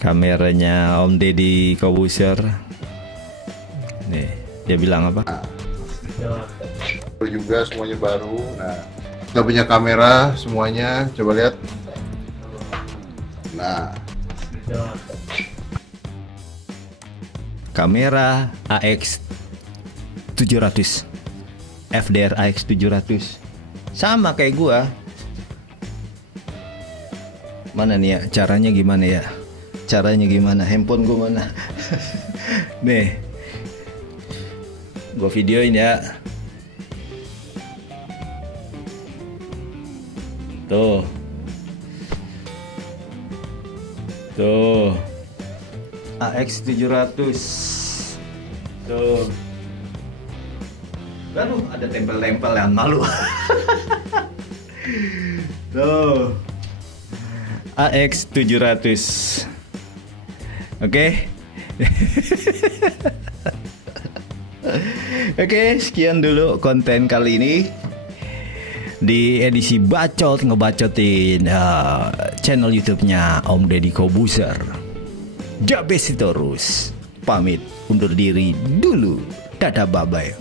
Kameranya Om Deddy Corbuzier nih, dia bilang apa? Juga semuanya baru. Nah, kita punya kamera semuanya, coba lihat. Nah, kamera AX 700 FDR AX 700 sama kayak gua. Mana nih ya caranya, gimana ya caranya, gimana handphone gua mana? Nih gua videoin ya. Tuh AX 700 tuh. Aduh, ada tempel-tempel yang malu. Tuh AX 700. Oke. Oke, sekian dulu konten kali ini di edisi bacot ngebacotin channel YouTube-nya Om Deddy Corbuzier. Jabesi terus. Pamit undur diri dulu. Dadah, bye-bye.